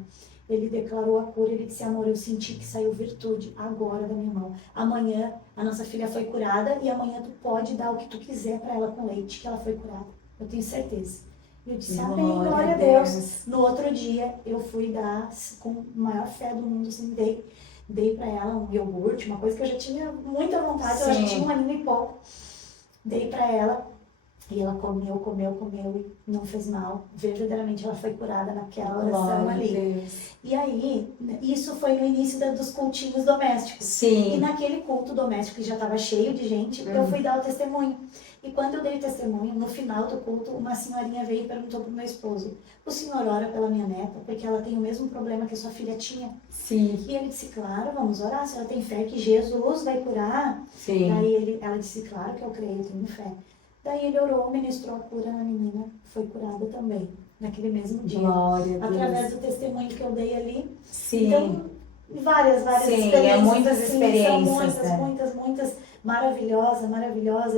Ele declarou a cura, ele disse, amor, eu senti que saiu virtude agora da minha mão. Amanhã a nossa filha foi curada e amanhã tu pode dar o que tu quiser para ela com leite, que ela foi curada. Eu tenho certeza. E eu disse, amém, glória a Deus. No outro dia, eu fui dar, com a maior fé do mundo, assim, dei para ela um iogurte, uma coisa que eu já tinha muita vontade, ela já tinha 1 aninho e pouco. Dei para ela e ela comeu e não fez mal. Verdadeiramente ela foi curada naquela oração ali. E aí, isso foi no início dos cultinhos domésticos. Sim. E naquele culto doméstico que já estava cheio de gente, eu fui dar o testemunho. E quando eu dei o testemunho, no final do culto, uma senhorinha veio e perguntou pro meu esposo, o senhor ora pela minha neta, porque ela tem o mesmo problema que a sua filha tinha? Sim. E ele disse, claro, vamos orar, a senhora tem fé que Jesus vai curar? Sim. Daí ela disse, claro que eu creio, eu tenho fé. Daí ele orou, ministrou a cura na menina, foi curada também, naquele mesmo dia. Glória a Deus. Através do testemunho que eu dei ali. Sim. Então, várias Sim, experiências. muitas experiências. São muitas. Maravilhosa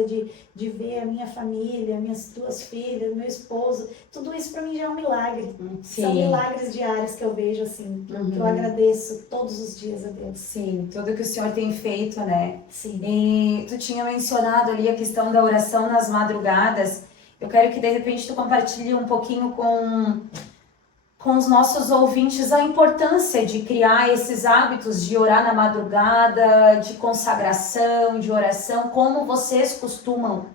de ver a minha família, minhas 2 filhas, meu esposo. Tudo isso para mim já é um milagre. Sim. São milagres diários que eu vejo, assim, que eu agradeço todos os dias a Deus. Sim, tudo que o Senhor tem feito, né? Sim. E tu tinha mencionado ali a questão da oração nas madrugadas. Eu quero que de repente tu compartilhe um pouquinho com os nossos ouvintes a importância de criar esses hábitos de orar na madrugada, de consagração, de oração, como vocês costumam.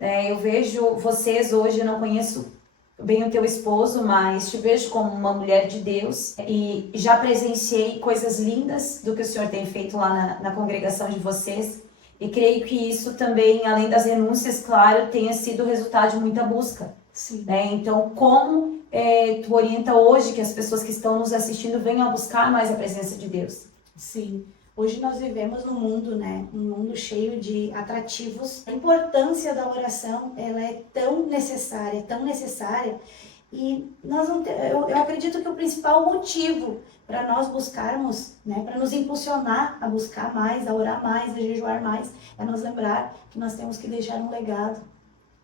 Eu vejo vocês hoje, eu não conheço bem o teu esposo, mas te vejo como uma mulher de Deus e já presenciei coisas lindas do que o Senhor tem feito lá na congregação de vocês. E creio que isso também, além das renúncias, claro, tenha sido resultado de muita busca. Sim. Então, como tu orienta hoje que as pessoas que estão nos assistindo venham a buscar mais a presença de Deus? Sim. Hoje nós vivemos num mundo, né? Um mundo cheio de atrativos. A importância da oração, ela é tão necessária, e nós não eu acredito que o principal motivo para nós buscarmos, né, para nos impulsionar a buscar mais, a orar mais, a jejuar mais, é nós lembrar que nós temos que deixar um legado.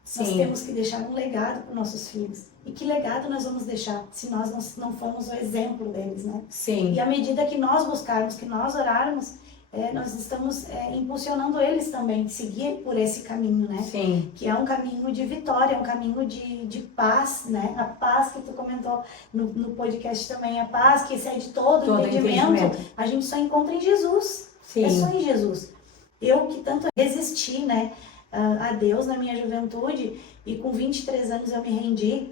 Sim. Nós temos que deixar um legado para os nossos filhos. E que legado nós vamos deixar se nós não formos o exemplo deles, né? Sim. E à medida que nós buscarmos, que nós orarmos, nós estamos impulsionando eles também, seguir por esse caminho, né? Sim. Que é um caminho de vitória, um caminho de paz, né? A paz que tu comentou no podcast também, a paz que excede todo entendimento, a gente só encontra em Jesus. Sim. É só em Jesus. Eu que tanto resisti, né, a Deus na minha juventude, e com 23 anos eu me rendi,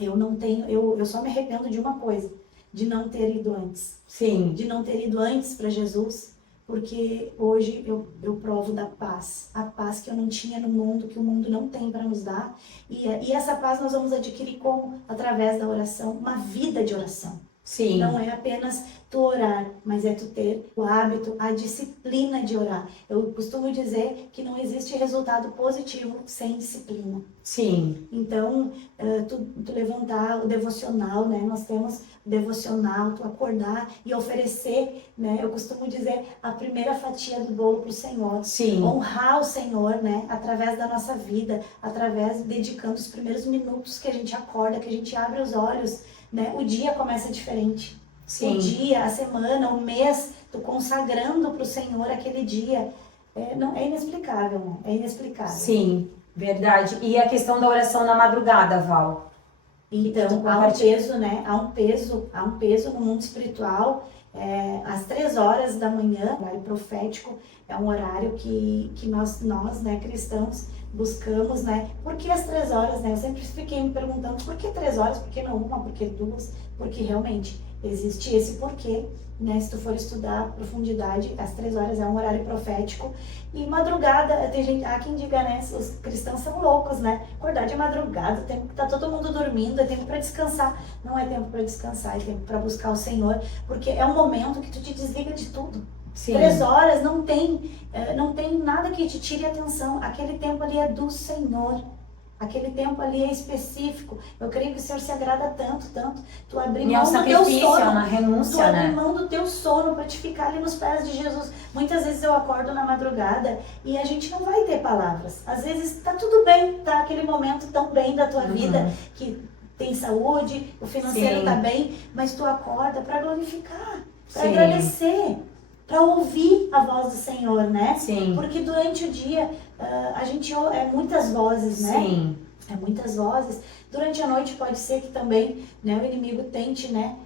eu só me arrependo de uma coisa, de não ter ido antes. Sim. De não ter ido antes para Jesus, porque hoje eu provo da paz, a paz que eu não tinha no mundo, que o mundo não tem para nos dar, e essa paz nós vamos adquirir como? Através da oração, uma vida de oração. Sim. Não é apenas tu orar, mas é tu ter o hábito, a disciplina de orar. Eu costumo dizer que não existe resultado positivo sem disciplina. Sim. Então, tu levantar o devocional, né? Nós temos devocional, tu acordar e oferecer, né? Eu costumo dizer, a primeira fatia do bolo para o Senhor. Sim. Honrar o Senhor, né? Através da nossa vida, através, dedicando os primeiros minutos que a gente acorda, que a gente abre os olhos, né? O dia começa diferente. Sim. O dia, a semana, o mês, tu consagrando para o Senhor aquele dia. É inexplicável, né? É inexplicável. Sim, verdade. E a questão da oração na madrugada, Val? Então, há um peso, né? Há um peso no mundo espiritual. Às 3 horas da manhã, o horário profético, é um horário que nós, né, cristãos, buscamos, né? Por que as 3 horas, né? Eu sempre fiquei me perguntando, por que 3 horas? Por que não uma? Por que 2? Porque realmente existe esse porquê, né? Se tu for estudar a profundidade, às 3 horas é um horário profético. E madrugada, há quem diga, né? Os cristãos são loucos, né? Acordar de madrugada, tempo que tá todo mundo dormindo, é tempo para descansar. Não é tempo para descansar, é tempo para buscar o Senhor, porque é um momento que tu te desliga de tudo. Sim. 3 horas não tem nada que te tire a atenção. Aquele tempo ali é do Senhor. Aquele tempo ali é específico. Eu creio que o Senhor se agrada tanto. Tu abrir mão do teu sono. Uma renúncia, tu abrir mão do teu sono para te ficar ali nos pés de Jesus. Muitas vezes eu acordo na madrugada e a gente não vai ter palavras. Às vezes tá tudo bem, tá aquele momento tão bem da tua vida que tem saúde, o financeiro tá bem, mas tu acorda para glorificar, para agradecer, para ouvir a voz do Senhor, né? Sim. Porque durante o dia a gente ouve muitas vozes, né? Sim. É muitas vozes. Durante a noite pode ser que também, né, o inimigo tente, né,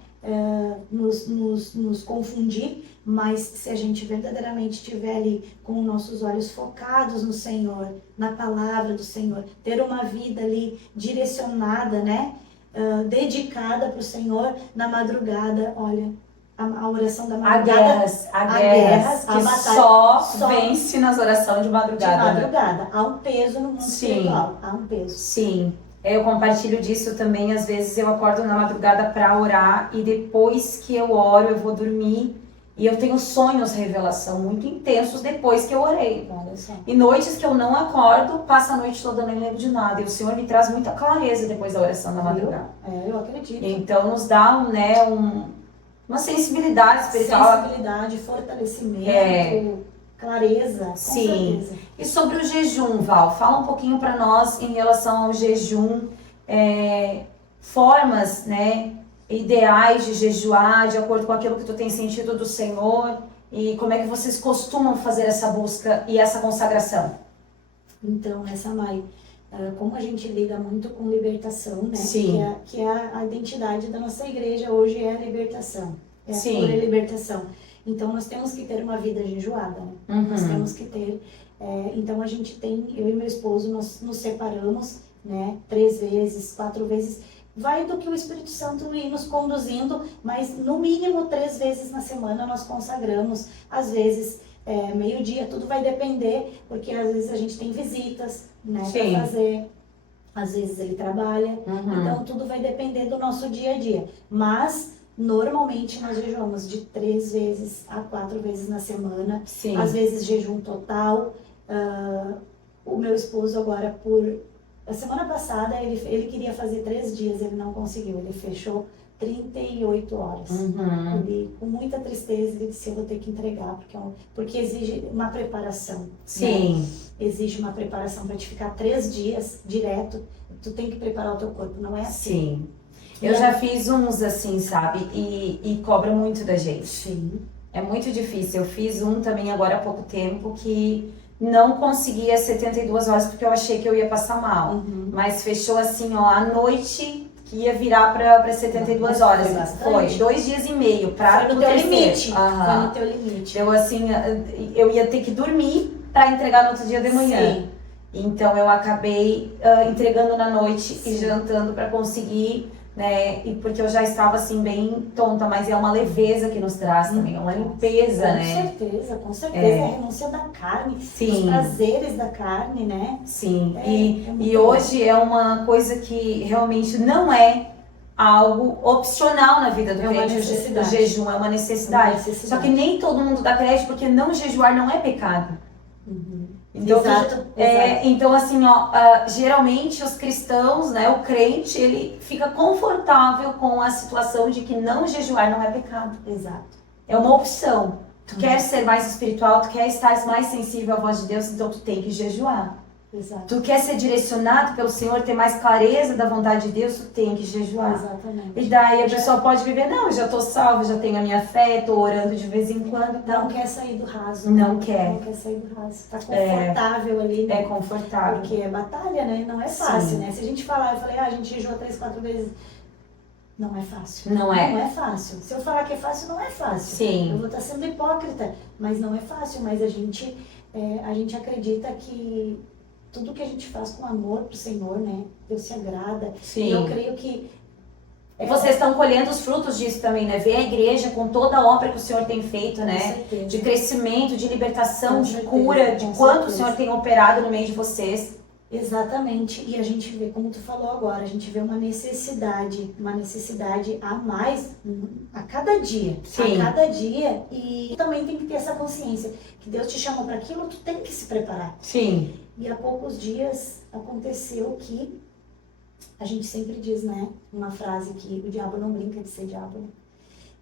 nos confundir, mas se a gente verdadeiramente estiver ali com os nossos olhos focados no Senhor, na palavra do Senhor, ter uma vida ali direcionada, né, dedicada para o Senhor, na madrugada, olha, a oração da madrugada. Há guerras que a batalha só vence nas orações de madrugada. De madrugada. Né? Há um peso no mundo espiritual. Há um peso. Sim. Eu compartilho disso também. Às vezes eu acordo na madrugada para orar e depois que eu oro eu vou dormir e eu tenho sonhos revelação muito intensos depois que eu orei. E noites que eu não acordo, passa a noite toda, nem lembro de nada. E o Senhor me traz muita clareza depois da oração da madrugada. Eu acredito. Então nos dá uma sensibilidade espiritual. Sensibilidade, fortalecimento, clareza, com certeza. E sobre o jejum, Val, fala um pouquinho para nós em relação ao jejum, formas, né, ideais de jejuar, de acordo com aquilo que tu tem sentido do Senhor, e como é que vocês costumam fazer essa busca e essa consagração? Então, Mai, como a gente lida muito com libertação, né? Sim. Que é a identidade da nossa igreja hoje, é a libertação. É a Sim. pura libertação. Então, nós temos que ter uma vida jejuada, né? Uhum. Nós temos que ter... então, a gente tem... Eu e meu esposo, nós nos separamos, né? 3 vezes, 4 vezes. Vai do que o Espírito Santo ir nos conduzindo, mas no mínimo 3 vezes na semana nós consagramos. Às vezes... meio-dia, tudo vai depender, porque às vezes a gente tem visitas, né, para fazer, às vezes ele trabalha, então tudo vai depender do nosso dia a dia, mas normalmente nós jejuamos de 3 vezes a 4 vezes na semana, às vezes jejum total. O meu esposo agora, a semana passada ele queria fazer 3 dias, ele não conseguiu, ele fechou 38 horas. Ele, com muita tristeza, ele disse, eu vou ter que entregar, porque exige uma preparação. Sim. Né? Exige uma preparação para te ficar 3 dias direto, tu tem que preparar o teu corpo, não é assim. Sim. Eu já fiz uns assim, sabe, e cobra muito da gente. Sim. É muito difícil. Eu fiz um também agora há pouco tempo que não conseguia 72 horas porque eu achei que eu ia passar mal. Mas fechou assim, ó, à noite... ia virar para 72 horas. Foi 2 dias e meio para o teu limite. Foi no teu limite. Eu assim, eu ia ter que dormir para entregar no outro dia de manhã. Sim. Então eu acabei entregando na noite e jantando para conseguir, né? E porque eu já estava assim bem tonta, mas é uma leveza que nos traz também, é uma limpeza, né? Com certeza, é a renúncia da carne, os prazeres da carne, né? Sim, e hoje é uma coisa que realmente não é algo opcional na vida do É uma crente. necessidade. O jejum é uma necessidade. Só que nem todo mundo dá crédito, porque não jejuar não é pecado. Então, Exato. então assim, geralmente os cristãos, né, o crente, ele fica confortável com a situação de que não jejuar não é pecado. Exato. É uma opção. Tu quer ser mais espiritual, tu quer estar mais sensível à voz de Deus, então tu tem que jejuar. Exato. Tu quer ser direcionado pelo Senhor, ter mais clareza da vontade de Deus, tu tem que jejuar. Exatamente. E daí a pessoa pode viver, não, eu já tô salva, já tenho a minha fé, tô orando de vez em quando. Não quer sair do raso. Não quer. Não quer sair do raso. Tá confortável ali, né? É confortável. Porque é batalha, né? Não é fácil, Sim. né? Se a gente falar, eu falei, a gente jejua 3, 4 vezes. Não é fácil. Não é. Não é fácil. Se eu falar que é fácil, não é fácil. Sim. Eu vou estar sendo hipócrita, mas não é fácil. Mas a gente acredita que tudo que a gente faz com amor pro Senhor, né? Deus se agrada. Sim. E eu creio que E vocês estão colhendo os frutos disso também, né? Ver a igreja com toda a obra que o Senhor tem feito, com né? certeza. De crescimento, de libertação, Com de certeza, cura, de com quanto certeza. o Senhor tem operado no meio de vocês. Exatamente, e a gente vê, como tu falou agora, a gente vê uma necessidade a mais a cada dia, Sim. a cada dia, e também tem que ter essa consciência que Deus te chamou para aquilo, tu tem que se preparar. Sim. E há poucos dias aconteceu que a gente sempre diz, né, uma frase que o diabo não brinca de ser diabo, né?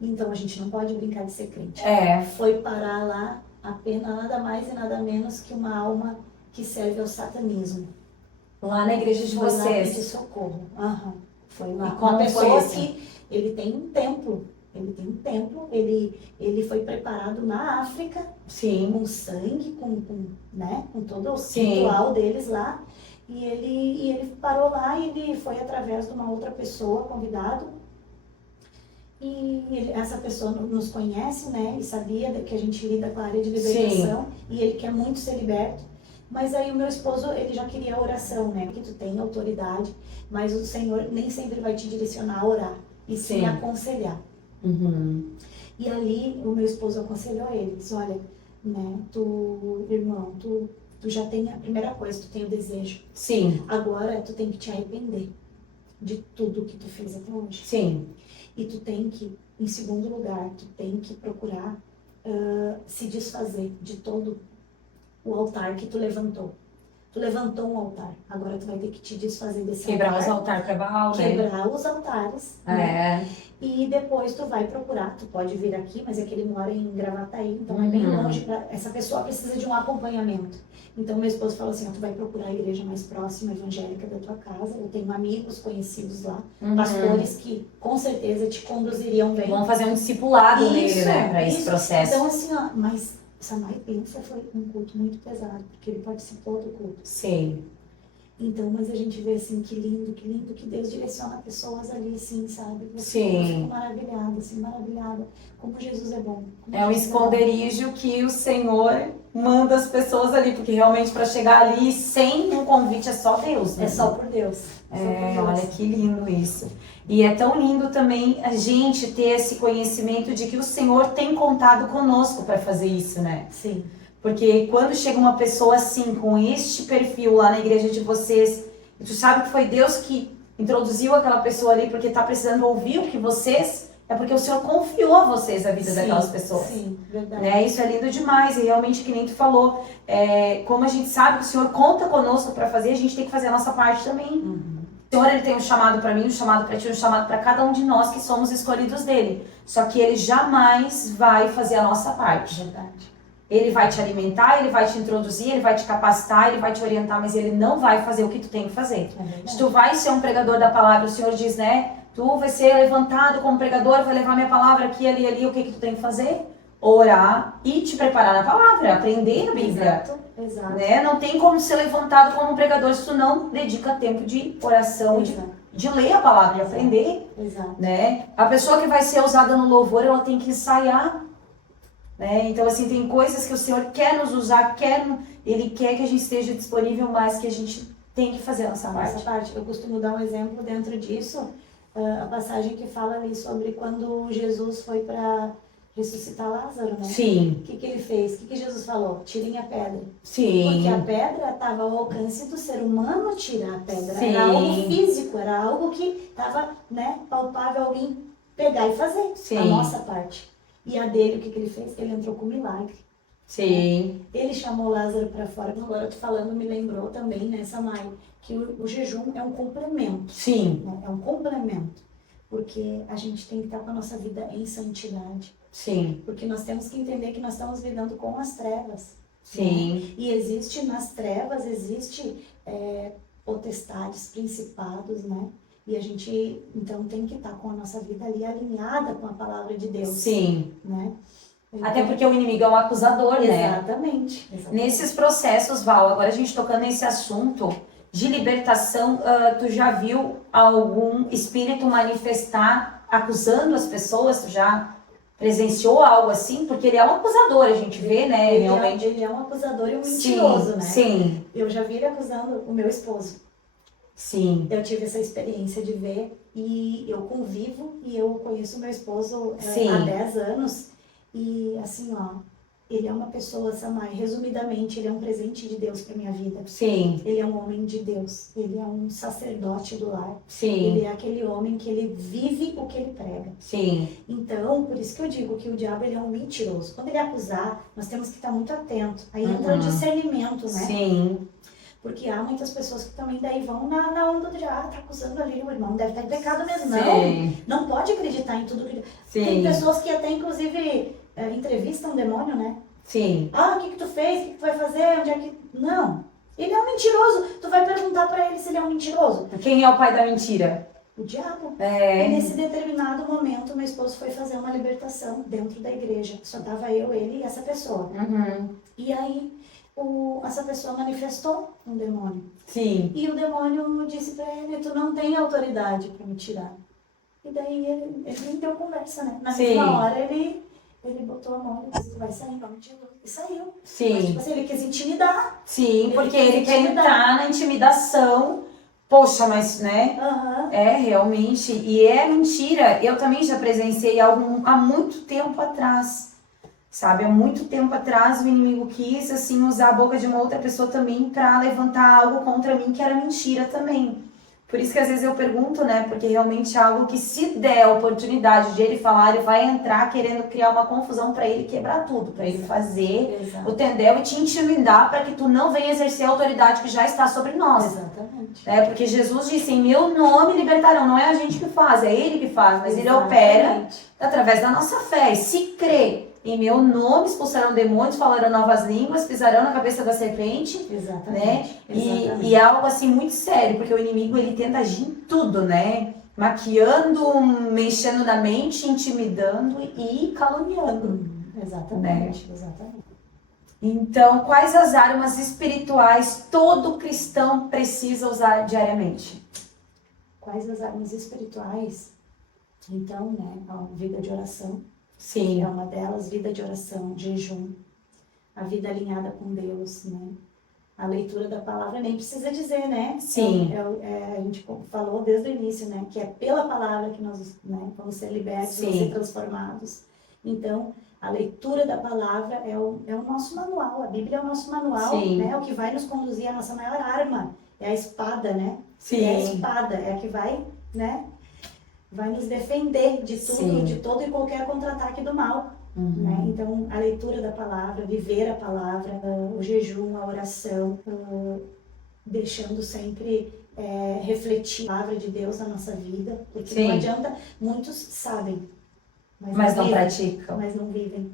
Então a gente não pode brincar de ser crente. Foi parar lá apenas nada mais e nada menos que uma alma que serve ao satanismo. Lá na igreja de Foi lá pedir vocês. socorro. Foi lá. E como Uma foi pessoa isso? que ele tem um templo. Ele foi preparado na África Sim. com sangue, né, com todo o Sim. ritual deles lá. E ele parou lá e ele foi através de uma outra pessoa, convidado. Essa pessoa nos conhece, né, e sabia que a gente lida com a área de libertação. E ele quer muito ser liberto. Mas aí o meu esposo, ele já queria a oração, né? Porque tu tem autoridade, mas o Senhor nem sempre vai te direcionar a orar, e sim aconselhar. Uhum. E ali o meu esposo aconselhou ele, disse, olha, né, irmão, tu já tem a primeira coisa, tu tem o desejo. Sim. Agora tu tem que te arrepender de tudo que tu fez até hoje. Sim. E tu tem que, em segundo lugar, tu tem que procurar se desfazer de todo o altar que tu levantou. Tu levantou um altar, agora tu vai ter que te desfazer desse Quebrar altar. os altares para Baal, né? Quebrar os altares, né? É. E depois tu vai procurar, tu pode vir aqui, mas é que ele mora em Gravataí, então é bem longe, essa pessoa precisa de um acompanhamento. Então meu esposo falou assim, tu vai procurar a igreja mais próxima, evangélica da tua casa, eu tenho amigos conhecidos lá, pastores que com certeza te conduziriam bem. Vamos fazer um discipulado nele, né, para esse processo. Então assim, mas Samai pensa foi um culto muito pesado, porque ele participou do culto. Sim. Então, mas a gente vê assim, que lindo que Deus direciona pessoas ali, assim, sabe? Sim. Eu fico maravilhada, assim, maravilhada. Como Jesus é bom. É um esconderijo que o Senhor manda as pessoas ali, porque realmente para chegar ali sem um convite é só Deus, né? É só por Deus. Olha que lindo isso. E é tão lindo também a gente ter esse conhecimento de que o Senhor tem contado conosco para fazer isso, né? Sim. Porque quando chega uma pessoa assim, com este perfil lá na igreja de vocês, e tu sabe que foi Deus que introduziu aquela pessoa ali porque tá precisando ouvir o que vocês, é porque o Senhor confiou a vocês a vida daquelas pessoas. Sim, verdade. Né? Isso é lindo demais e realmente que nem tu falou, como a gente sabe que o Senhor conta conosco para fazer, a gente tem que fazer a nossa parte também. O Senhor, ele tem um chamado para mim, um chamado para ti, um chamado para cada um de nós que somos escolhidos dele. Só que ele jamais vai fazer a nossa parte. Verdade. Ele vai te alimentar, ele vai te introduzir, ele vai te capacitar, ele vai te orientar, mas ele não vai fazer o que tu tem que fazer. Se tu vai ser um pregador da palavra, o Senhor diz, né? Tu vai ser levantado como pregador, vai levar minha palavra aqui, ali, ali. O que que tu tem que fazer? Orar e te preparar na palavra, aprender a Bíblia. Exato. Né? Não tem como ser levantado como pregador se tu não dedica tempo de oração, de ler a palavra, de aprender. Exato. Né? A pessoa que vai ser usada no louvor, ela tem que ensaiar. Né? Então, assim, tem coisas que o Senhor quer nos usar, Ele quer que a gente esteja disponível, mas que a gente tem que fazer a nossa parte. Eu costumo dar um exemplo dentro disso, a passagem que fala ali sobre quando Jesus foi para ressuscitar Lázaro, né? Sim. O que ele fez? O que Jesus falou? Tirem a pedra. Sim. Porque a pedra estava ao alcance do ser humano tirar a pedra. Sim. Era algo físico, era algo que estava, né, palpável, alguém pegar e fazer. Sim. A nossa parte. E a dele, o que ele fez? Ele entrou com milagre. Sim. Ele chamou Lázaro para fora. Agora eu tô falando, me lembrou também, né, Samai, que o jejum é um complemento. Sim. Né? É um complemento. Porque a gente tem que estar com a nossa vida em santidade. Sim. Porque nós temos que entender que nós estamos lidando com as trevas. Sim. Né? E existe nas trevas, potestades, principados, né? E a gente, então, tem que estar com a nossa vida ali alinhada com a palavra de Deus. Sim. Né? Então, até porque o inimigo é um acusador, né? Exatamente. Nesses processos, Val, agora a gente tocando nesse assunto de libertação, tu já viu algum espírito manifestar acusando as pessoas? Tu já presenciou algo assim? Porque ele é um acusador, a gente vê, né? Realmente. Ele é um acusador e um mentiroso, né? Sim. Eu já vi ele acusando o meu esposo. Sim. Eu tive essa experiência de ver e eu convivo e eu conheço o meu esposo há 10 anos. E assim, ó, ele é uma pessoa, Samai, resumidamente, ele é um presente de Deus para minha vida. Sim. Ele é um homem de Deus, ele é um sacerdote do lar. Sim. Ele é aquele homem que ele vive o que ele prega. Sim. Então, por isso que eu digo que o diabo ele é um mentiroso. Quando ele acusar, nós temos que estar muito atento. Aí entra o discernimento, né? Sim. Porque há muitas pessoas que também daí vão na onda do diabo, tá acusando ali, o irmão deve estar em pecado mesmo. Sim. Não pode acreditar em tudo que... Sim. Tem pessoas que até, inclusive, entrevistam o demônio, né? Sim. Ah, o que tu fez? O que tu vai fazer? Onde é que... Não. Ele é um mentiroso. Tu vai perguntar pra ele se ele é um mentiroso. Quem é o pai da mentira? O diabo. É. E nesse determinado momento, meu esposo foi fazer uma libertação dentro da igreja. Só tava eu, ele e essa pessoa. Uhum. E aí, essa pessoa manifestou um demônio. Sim. E o demônio disse pra ele, tu não tem autoridade pra me tirar. E daí ele nem deu conversa, né? Na mesma hora ele botou a mão e disse, vai sair, não me tirou. E saiu. Sim. Mas, tipo assim, ele quis intimidar. Sim, porque ele quer entrar na intimidação. Poxa, mas, né? Uhum. É, realmente. E é mentira. Eu também já presenciei há muito tempo atrás. Sabe? Há muito tempo atrás o inimigo quis, assim, usar a boca de uma outra pessoa também pra levantar algo contra mim que era mentira também. Por isso que às vezes eu pergunto, né? Porque realmente é algo que, se der a oportunidade de ele falar, ele vai entrar querendo criar uma confusão pra ele quebrar tudo, pra ele fazer o tendel e te intimidar para que tu não venha exercer a autoridade que já está sobre nós. Exatamente. Porque Jesus disse, em meu nome libertarão. Não é a gente que faz, é ele que faz, mas ele opera através da nossa fé. E se crê, em meu nome expulsarão demônios, falarão novas línguas, pisarão na cabeça da serpente. Exatamente. Né? E é algo assim muito sério, porque o inimigo ele tenta agir em tudo, né? Maquiando, mexendo na mente, intimidando e caluniando. Exatamente, né? exatamente. Então, quais as armas espirituais todo cristão precisa usar diariamente? Quais as armas espirituais? Então, né, a vida de oração. Sim. É uma delas, vida de oração, jejum, a vida alinhada com Deus, né? A leitura da palavra, nem precisa dizer, né? Sim. A gente falou desde o início, né? Que é pela palavra que nós, né, vamos ser libertos, vamos ser transformados. Então, a leitura da palavra é o nosso manual, a Bíblia é o nosso manual, né? O que vai nos conduzir, a nossa maior arma é a espada, né? Sim. É a espada, é a que vai, né? Vai nos defender de tudo, de todo e qualquer contra-ataque do mal. Né? Então, a leitura da palavra, viver a palavra, o jejum, a oração, deixando sempre refletir a palavra de Deus na nossa vida. Porque não adianta, muitos sabem, mas não praticam. Mas não vivem.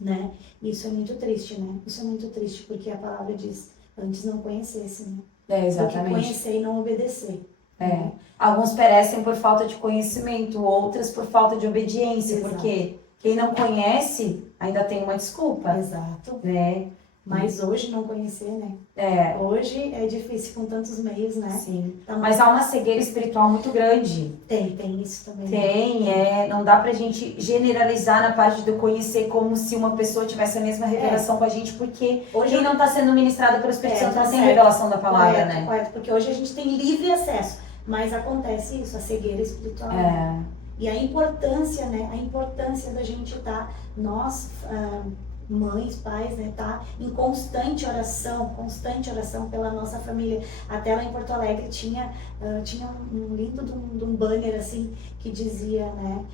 Né? Isso é muito triste, né? Isso é muito triste, porque a palavra diz, antes não conhecesse, né? Exatamente. Do que conhecer e não obedecer. Né? Alguns perecem por falta de conhecimento, outras por falta de obediência, porque quem não conhece ainda tem uma desculpa. Exato. Né? Mas hoje não conhecer, né? Hoje é difícil com tantos meios, né? Sim. Então, mas há uma cegueira espiritual muito grande. Tem isso também. Tem, não dá pra gente generalizar na parte do conhecer como se uma pessoa tivesse a mesma revelação com a gente, porque hoje quem não tá sendo ministrado pelo Espírito Santo não tem revelação da palavra, né? Correto, porque hoje a gente tem livre acesso, mas acontece isso, a cegueira espiritual. E a importância, né? A importância da gente estar, nós, mães, pais, né? Tá em constante oração pela nossa família. Até lá em Porto Alegre tinha um lindo de um banner assim que dizia, né?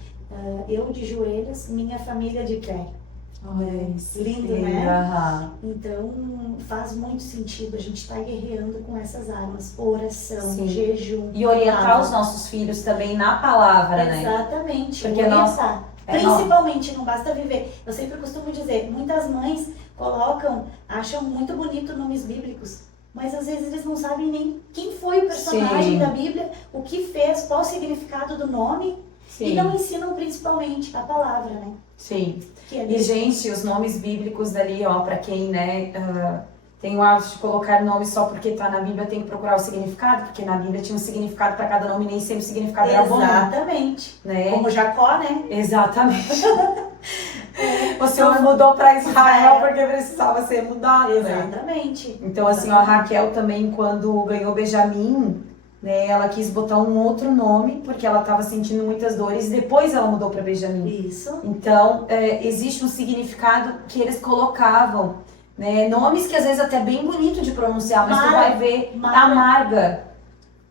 Eu de joelhos, minha família de pé. Lindo, né? Então faz muito sentido a gente estar guerreando com essas armas, oração, jejum. E orientar os nossos filhos também na palavra, né? Exatamente, porque orientar. Principalmente, não basta viver. Eu sempre costumo dizer, muitas mães acham muito bonito nomes bíblicos, mas às vezes eles não sabem nem quem foi o personagem da Bíblia, o que fez, qual o significado do nome, e não ensinam principalmente a palavra, né? Sim. E, gente, os nomes bíblicos dali, ó, pra quem, né, tem o hábito de colocar nome só porque tá na Bíblia, tem que procurar o significado, porque na Bíblia tinha um significado pra cada nome, nem sempre o significado era bom. Exatamente. Né? Como Jacó, né? Exatamente. O Senhor mudou pra Israel porque precisava ser mudado, Exatamente. Né? Então, assim, ó, a Raquel também, quando ganhou Benjamim, né, ela quis botar um outro nome porque ela estava sentindo muitas dores e depois ela mudou para Benjamim. Isso. Então, existe um significado que eles colocavam, né, nomes que às vezes até bem bonito de pronunciar, mas tu vai ver amarga.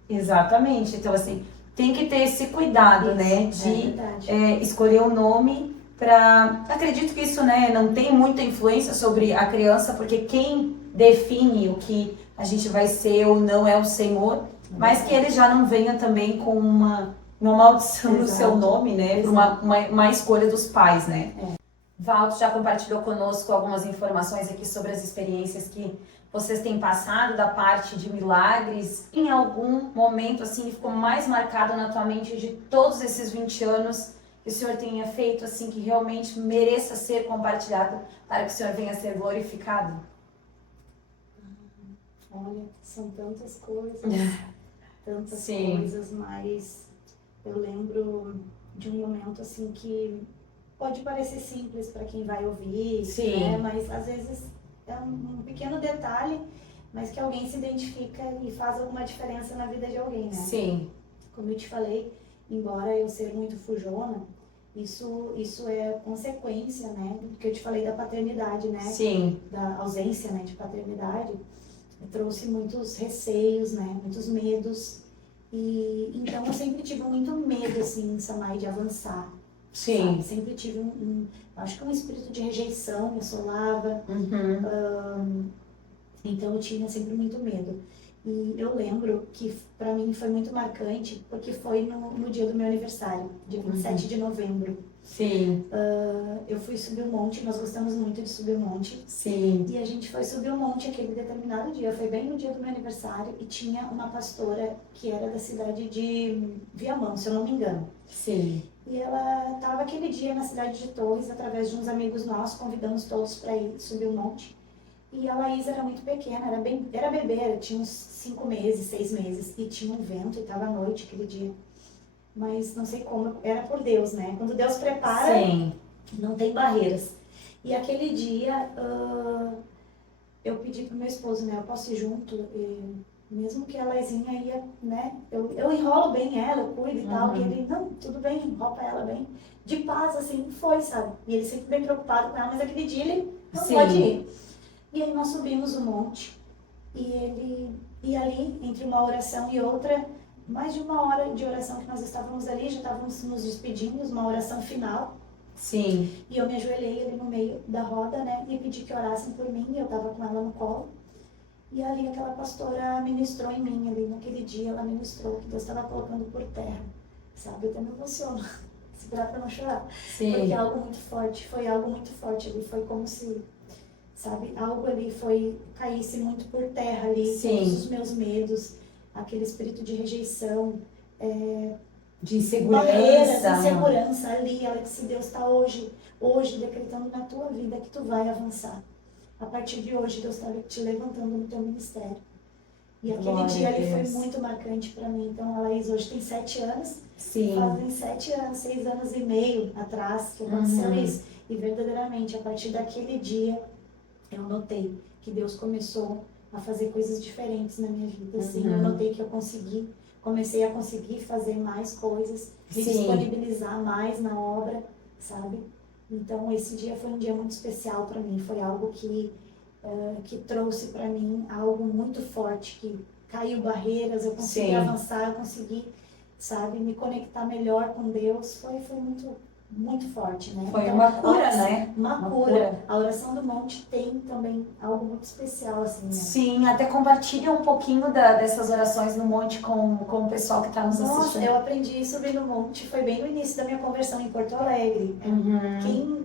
Exatamente. Então, assim, tem que ter esse cuidado, né, de escolher um nome para... Acredito que isso, né, não tem muita influência sobre a criança, porque quem define o que a gente vai ser ou não é o Senhor. Mas que ele já não venha também com uma maldição no seu nome, né? Por uma escolha dos pais, né? Valdo já compartilhou conosco algumas informações aqui sobre as experiências que vocês têm passado da parte de milagres. Em algum momento, assim, ficou mais marcado na tua mente de todos esses 20 anos que o Senhor tenha feito, assim, que realmente mereça ser compartilhado para que o Senhor venha a ser glorificado? Olha, são tantas coisas. Tantas coisas, mas eu lembro de um momento assim que pode parecer simples para quem vai ouvir, né? Mas às vezes é um pequeno detalhe, mas que alguém se identifica e faz alguma diferença na vida de alguém, né? Sim. Como eu te falei, embora eu ser muito fujona, isso é consequência, né? Do que eu te falei da paternidade, né? Sim. Da ausência, né, de paternidade. Trouxe muitos receios, né, muitos medos, e então eu sempre tive muito medo, assim, Samai, de avançar. Sim. Sabe? Sempre tive acho que um espírito de rejeição me assolava, então eu tinha sempre muito medo. E eu lembro que pra mim foi muito marcante, porque foi no dia do meu aniversário, dia 27 de novembro. Sim. Eu fui subir o monte, nós gostamos muito de subir o monte. Sim. E a gente foi subir o monte aquele determinado dia, foi bem no dia do meu aniversário, e tinha uma pastora que era da cidade de Viamão, se eu não me engano. Sim. E ela estava aquele dia na cidade de Torres, através de uns amigos nossos, convidamos todos para ir subir o monte. E a Laís era muito pequena, era bebê, tinha uns 5 meses, 6 meses, e tinha um vento, e estava à noite aquele dia. Mas não sei como, era por Deus, né? Quando Deus prepara, não tem barreiras. E aquele dia, eu pedi pro meu esposo, né? Eu posso ir junto, mesmo que a Laizinha ia, né? Eu enrolo bem ela, eu cuido e tal. E ele, não, tudo bem, enrola ela bem. De paz, assim, foi, sabe? E ele sempre bem preocupado com ela, mas aquele dia ele não pode ir. E aí nós subimos o monte. E ali, entre uma oração e outra, mais de 1 hora de oração que nós estávamos ali, já estávamos nos despedindo, uma oração final. Sim. E eu me ajoelhei ali no meio da roda, né, e pedi que orassem por mim, e eu estava com ela no colo. E ali aquela pastora ministrou em mim, ali naquele dia ela ministrou que Deus estava colocando por terra, sabe? Eu até me emociono, segurar para não chorar. Sim. Porque é algo muito forte, foi algo muito forte ali, foi como se, sabe, algo ali caísse muito por terra ali, todos os meus medos, aquele espírito de rejeição, de insegurança. Barreiras, insegurança ali, ela disse, Deus está hoje decretando na tua vida que tu vai avançar. A partir de hoje, Deus está te levantando no teu ministério. E aquele dia ali foi muito marcante para mim. Então, a Laís hoje tem 7 anos. Sim. Fazem 7 anos, 6 anos e meio atrás que aconteceu isso. E verdadeiramente, a partir daquele dia, eu notei que Deus começou a fazer coisas diferentes na minha vida, assim. Eu notei que eu comecei a conseguir fazer mais coisas, me disponibilizar mais na obra, sabe? Então, esse dia foi um dia muito especial para mim, foi algo que trouxe para mim algo muito forte, que caiu barreiras, eu consegui avançar, eu consegui, sabe, me conectar melhor com Deus, foi muito, muito forte, né? Foi então, uma cura, né? Uma cura. A oração do monte tem também algo muito especial, assim, né? Sim, até compartilha um pouquinho dessas orações no monte com o pessoal que está nos assistindo. Nossa, eu aprendi subir no monte, foi bem no início da minha conversão em Porto Alegre.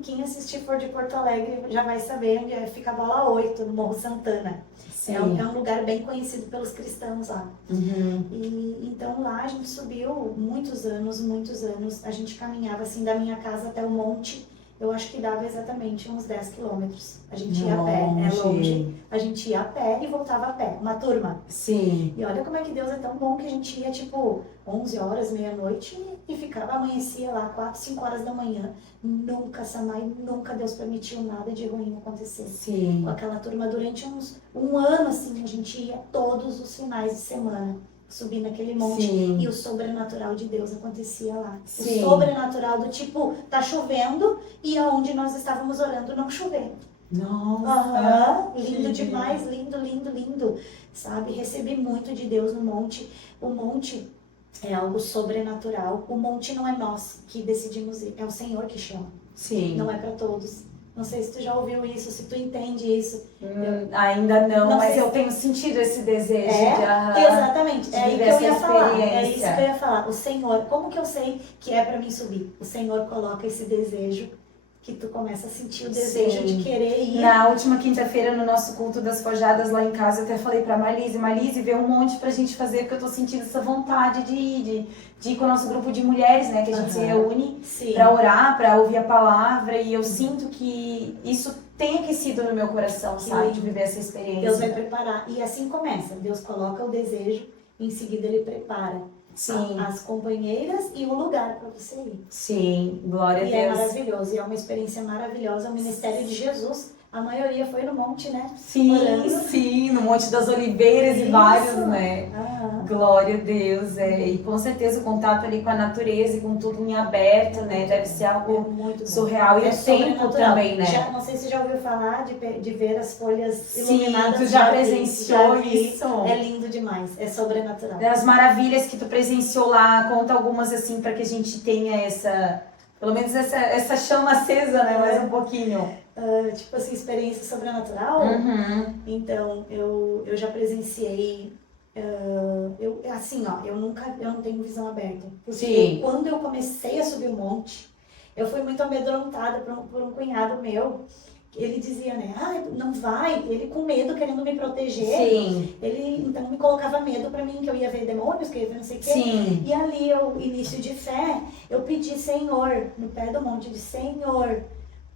Quem assistir for de Porto Alegre já vai saber onde fica a Bola 8, no Morro Santana. É um lugar bem conhecido pelos cristãos lá. E então lá a gente subiu muitos anos. A gente caminhava assim da minha casa até o monte. Eu acho que dava exatamente uns 10 quilômetros. A gente ia a pé, é longe. A gente ia a pé e voltava a pé, uma turma. Sim. E olha como é que Deus é tão bom que a gente ia tipo 11 horas, meia-noite e ficava, amanhecia lá 4, 5 horas da manhã. Nunca, Samai, nunca Deus permitiu nada de ruim acontecer. Sim. Com aquela turma durante um ano, assim, a gente ia todos os finais de semana subir naquele monte. E o sobrenatural de Deus acontecia lá. O sobrenatural do tipo, tá chovendo e aonde nós estávamos orando não choveu. Nossa! Lindo demais, lindo, sabe? Recebi muito de Deus no monte. O monte é algo sobrenatural. O monte não é nós que decidimos ir, é o Senhor que chama. Sim. Não é para todos. Não sei se tu já ouviu isso, se tu entende isso. Ainda não, mas sei. eu tenho sentido esse desejo Exatamente, de é aí que viver eu essa ia falar. É experiência. isso que eu ia falar. O Senhor, como que eu sei que é para mim subir? O Senhor coloca esse desejo que tu começa a sentir o desejo de querer ir. Na última quinta-feira, no nosso culto das forjadas lá em casa, eu até falei pra Marlise, vê um monte pra gente fazer, porque eu tô sentindo essa vontade de ir com o nosso grupo de mulheres, né, que a gente se reúne pra orar, pra ouvir a palavra, e eu sinto que isso tem aquecido no meu coração, sabe, de viver essa experiência. Deus vai preparar, e assim começa, Deus coloca o desejo, em seguida Ele prepara. As companheiras e o lugar para você ir. Sim, glória a Deus. E é maravilhoso, e é uma experiência maravilhosa, o ministério de Jesus. A maioria foi no monte, né? Sim, no Monte das Oliveiras e vários, né? Glória a Deus, E com certeza o contato ali com a natureza e com tudo em aberto, né? Deve ser algo muito surreal. E o tempo também, né? Não sei se já ouviu falar de ver as folhas iluminadas. Sim, tu já presenciou isso. É lindo demais, é sobrenatural. As maravilhas que tu presenciou lá, conta algumas assim para que a gente tenha pelo menos essa chama acesa, né? Mais um pouquinho. Tipo assim, experiência sobrenatural. Então, eu já presenciei. Eu não tenho visão aberta. Porque quando eu comecei a subir o monte, eu fui muito amedrontada por um cunhado meu. Ele dizia, né? Não vai. Ele com medo, querendo me proteger. Ele então me colocava medo pra mim, que eu ia ver demônios, que eu ia ver não sei o quê. E ali, início de fé, eu pedi, Senhor, no pé do monte, de Senhor,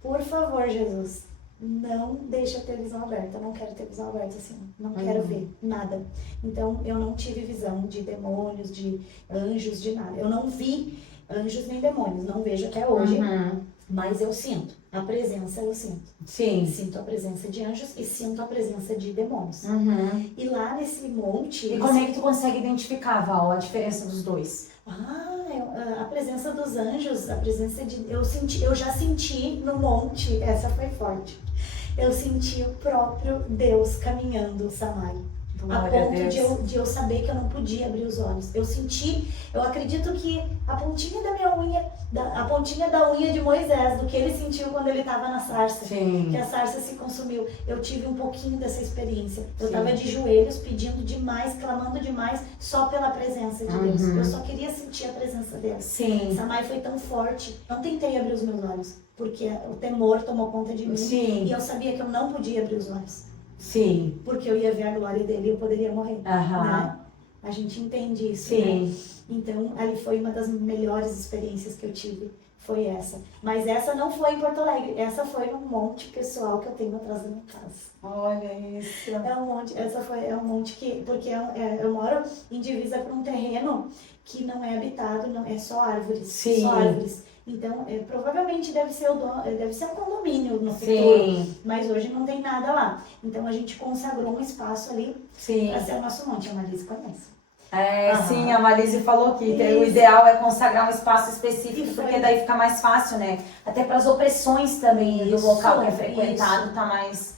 por favor, Jesus, não deixa eu ter visão aberta. Eu não quero ter visão aberta assim. Não quero ver nada. Então, eu não tive visão de demônios, de anjos, de nada. Eu não vi anjos nem demônios. Não vejo até hoje. Mas eu sinto. A presença eu sinto. Sinto a presença de anjos e sinto a presença de demônios. E lá nesse monte... E como é que tu consegue identificar, Val, a diferença dos dois? A presença dos anjos, a presença de... Eu já senti no monte, essa foi forte. Eu senti o próprio Deus caminhando, Samai. A ponto de eu saber que eu não podia abrir os olhos. Eu acredito que a pontinha da minha unha, a pontinha da unha de Moisés, do que ele sentiu quando ele estava na sarça, que a sarça se consumiu. Eu tive um pouquinho dessa experiência. Eu estava de joelhos, pedindo demais, clamando demais, só pela presença de Deus. Eu só queria sentir a presença dele. Samai foi tão forte. Não tentei abrir os meus olhos, porque o temor tomou conta de mim. E eu sabia que eu não podia abrir os olhos. Porque eu ia ver a glória dele e eu poderia morrer. Né? A gente entende isso, né? Então, ali foi uma das melhores experiências que eu tive. Foi essa. Mas essa não foi em Porto Alegre. Essa foi num monte pessoal que eu tenho atrás da minha casa. Olha isso. É um monte que... Porque eu moro em divisa para um terreno que não é habitado, não, é só árvores. Só árvores. Então, provavelmente deve ser um condomínio no futuro, Sim. mas hoje não tem nada lá. Então, a gente consagrou um espaço ali para ser o nosso monte. A Marisa conhece. Sim, a Marisa falou que o ideal é consagrar um espaço específico, porque daí fica mais fácil, né? Até para as opressões também do local que é frequentado, tá mais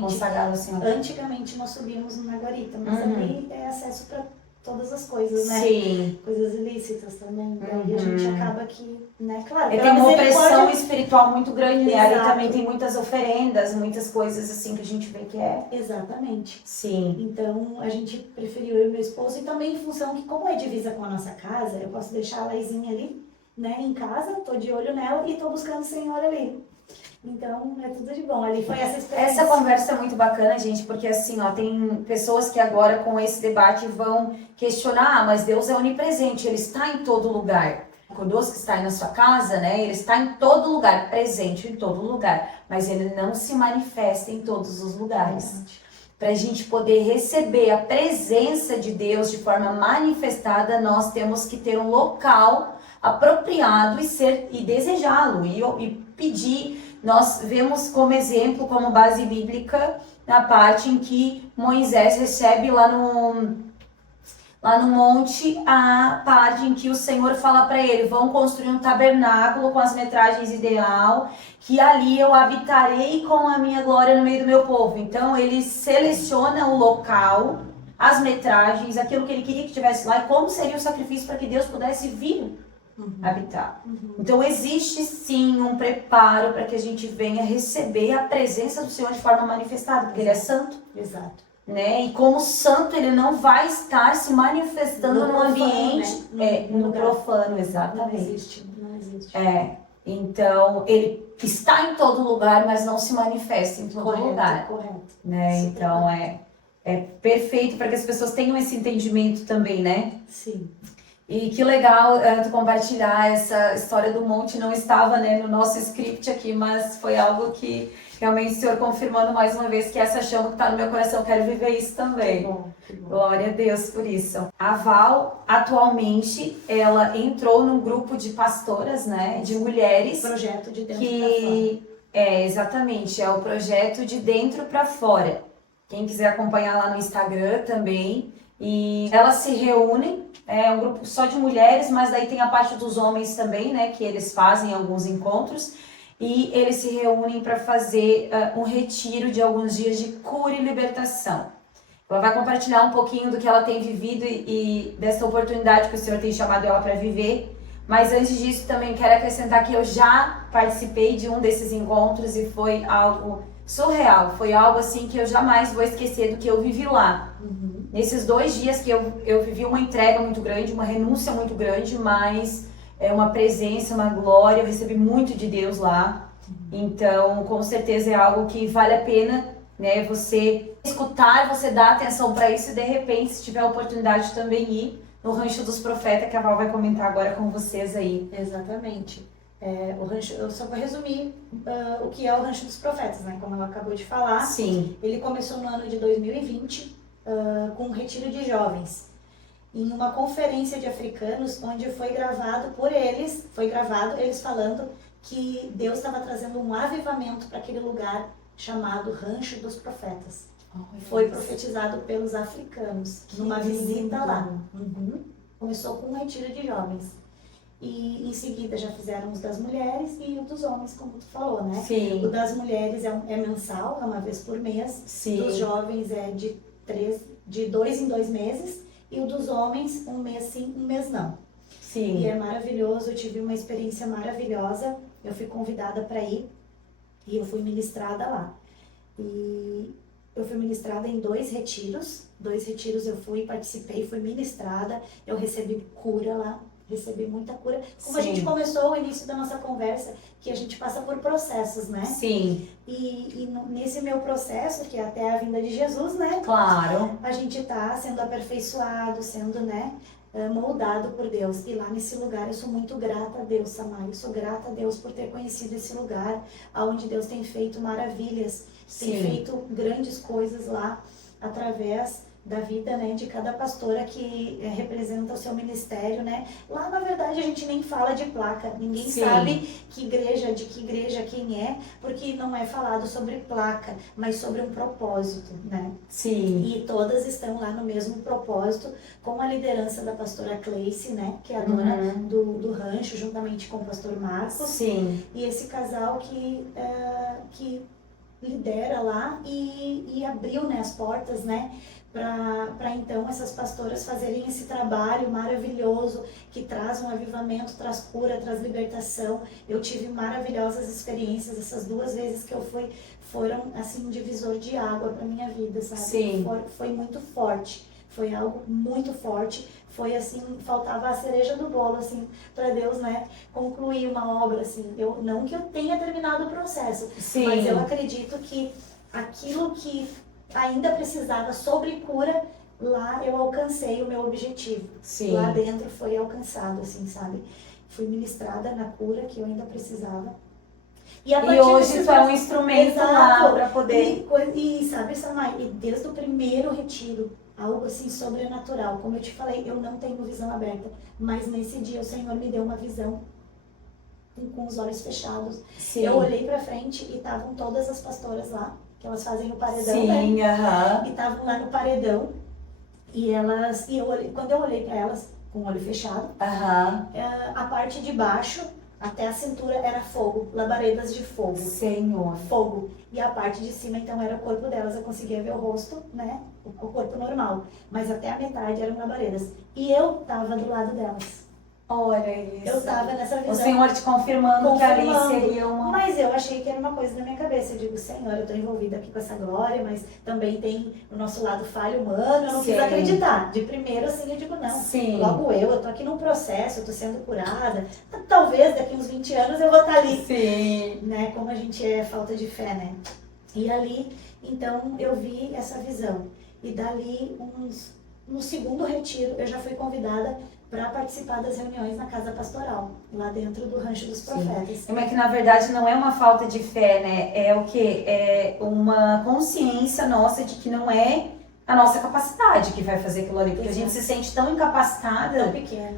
consagrado assim. Antigamente nós subíamos na guarita, mas ali é acesso para todas as coisas, né? Sim. Coisas ilícitas também. Daí a gente acaba que, né? Claro, tem uma opressão espiritual muito grande, né? Ali também tem muitas oferendas, muitas coisas assim que a gente vê que é. Exatamente. Sim. Então a gente preferiu eu e meu esposo, e também em função que, como é divisa com a nossa casa, eu posso deixar a Laizinha ali, né? Em casa, tô de olho nela e tô buscando o Senhor ali. Então, é tudo de bom. Ali foi essa experiência. Essa conversa é muito bacana, gente, porque assim, ó, tem pessoas que agora com esse debate vão questionar, mas Deus é onipresente, Ele está em todo lugar. O Deus que está aí na sua casa, né, Ele está em todo lugar, presente em todo lugar, mas Ele não se manifesta em todos os lugares. Para a gente poder receber a presença de Deus de forma manifestada, nós temos que ter um local apropriado e desejá-lo e pedir. Nós vemos como exemplo, como base bíblica, na parte em que Moisés recebe lá no monte, a parte em que o Senhor fala para ele: vão construir um tabernáculo com as metragens ideal, que ali eu habitarei com a minha glória no meio do meu povo. Então ele seleciona o local, as metragens, aquilo que ele queria que tivesse lá e como seria o sacrifício para que Deus pudesse vir habitar. Então existe sim um preparo para que a gente venha receber a presença do Senhor de forma manifestada, porque Ele é santo. Exato. Né? E como santo, Ele não vai estar se manifestando no ambiente, né? No profano, exatamente. Não existe. Então ele está em todo lugar, mas não se manifesta em todo lugar. Correto. Né? Então é perfeito para que as pessoas tenham esse entendimento também, né? Sim. E que legal tu compartilhar essa história do monte. Não estava, né, no nosso script aqui, mas foi algo que realmente o Senhor confirmando mais uma vez que essa chama que está no meu coração, eu quero viver isso também. Que bom. Glória a Deus por isso. A Val, atualmente, ela entrou num grupo de pastoras, né, de mulheres. Projeto de dentro para fora. Exatamente, é o projeto de dentro para fora. Quem quiser acompanhar lá no Instagram também. E elas se reúnem, é um grupo só de mulheres, mas daí tem a parte dos homens também, né, que eles fazem alguns encontros, e eles se reúnem para fazer um retiro de alguns dias de cura e libertação. Ela vai compartilhar um pouquinho do que ela tem vivido e dessa oportunidade que o Senhor tem chamado ela para viver, mas antes disso também quero acrescentar que eu já participei de um desses encontros e foi algo surreal, foi algo assim que eu jamais vou esquecer do que eu vivi lá. Nesses 2 dias que eu vivi uma entrega muito grande, uma renúncia muito grande, mas uma presença, uma glória, eu recebi muito de Deus lá. Então, com certeza é algo que vale a pena, né, você escutar, você dar atenção para isso e de repente, se tiver a oportunidade também ir no Rancho dos Profetas, que a Val vai comentar agora com vocês aí. Exatamente. O rancho, eu só vou resumir o que é o Rancho dos Profetas, né? Como ela acabou de falar. Sim. Ele começou no ano de 2020 com um retiro de jovens, em uma conferência de africanos, onde foi gravado eles falando que Deus estava trazendo um avivamento para aquele lugar chamado Rancho dos Profetas. Foi profetizado pelos africanos numa visita lá. Começou com um retiro de jovens. E em seguida já fizeram os das mulheres e o dos homens, como tu falou, né? Sim. O das mulheres é mensal, é uma vez por mês. Sim. Dos jovens é de 2 em 2 meses. E o dos homens, um mês sim, um mês não. Sim. E é maravilhoso, eu tive uma experiência maravilhosa. Eu fui convidada para ir e eu fui ministrada lá. E eu fui ministrada em 2 retiros. 2 retiros eu participei, fui ministrada. Eu recebi cura lá. Recebi muita cura. Como a gente começou o início da nossa conversa, que a gente passa por processos, né? Sim. E nesse meu processo, que é até a vinda de Jesus, né? Claro. A gente tá sendo aperfeiçoado, sendo, né, moldado por Deus. E lá nesse lugar eu sou muito grata a Deus, Samai. Eu sou grata a Deus por ter conhecido esse lugar, onde Deus tem feito maravilhas. Tem feito grandes coisas lá, através da vida, né, de cada pastora que representa o seu ministério, né? Lá, na verdade, a gente nem fala de placa, ninguém Sim. sabe de que igreja quem é, porque não é falado sobre placa, mas sobre um propósito, né? Sim. E todas estão lá no mesmo propósito, com a liderança da pastora Cleice, né, que é a dona do rancho, juntamente com o pastor Marcos. Sim. E esse casal que lidera lá e abriu, né, as portas, né, para então essas pastoras fazerem esse trabalho maravilhoso que traz um avivamento, traz cura, traz libertação. Eu tive maravilhosas experiências, essas 2 vezes que eu fui, foram assim um divisor de água para minha vida, sabe? Sim. Foi muito forte, foi algo muito forte. Foi assim, faltava a cereja do bolo, assim, para Deus, né, concluir uma obra, assim. Não que eu tenha terminado o processo, Sim. mas eu acredito que aquilo que ainda precisava sobre cura, lá eu alcancei o meu objetivo. Sim. Lá dentro foi alcançado, assim, sabe? Fui ministrada na cura que eu ainda precisava. E hoje tu é um instrumento lá para poder... E sabe, Samai, e desde o primeiro retiro, algo assim sobrenatural. Como eu te falei, eu não tenho visão aberta, mas nesse dia o Senhor me deu uma visão com os olhos fechados. Sim. Eu olhei pra frente e estavam todas as pastoras lá, que elas fazem o paredão, sim, né? E estavam lá no paredão. E quando eu olhei pra elas com o olho fechado, a parte de baixo até a cintura era fogo, labaredas de fogo. Senhor. Fogo. E a parte de cima, então, era o corpo delas. Eu conseguia ver o rosto, né? O corpo normal. Mas até a metade eram labaredas. E eu tava do lado delas. Olha isso. Eu tava nessa visão. O Senhor te confirmando que ali seria uma... Mas eu achei que era uma coisa na minha cabeça. Eu digo, Senhor, eu tô envolvida aqui com essa glória, mas também tem o nosso lado falho humano. Eu não quis acreditar. De primeiro, assim, eu digo, não. Sim. Logo eu tô aqui num processo, eu tô sendo curada. Talvez daqui uns 20 anos eu vou estar ali. Sim. Né? Como a gente é falta de fé, né? E ali, então, eu vi essa visão. E dali, no segundo retiro, eu já fui convidada para participar das reuniões na casa pastoral, lá dentro do Rancho dos Profetas. Mas que na verdade não é uma falta de fé, né? É o quê? É uma consciência nossa de que não é a nossa capacidade que vai fazer aquilo ali, porque a gente se sente tão incapacitada,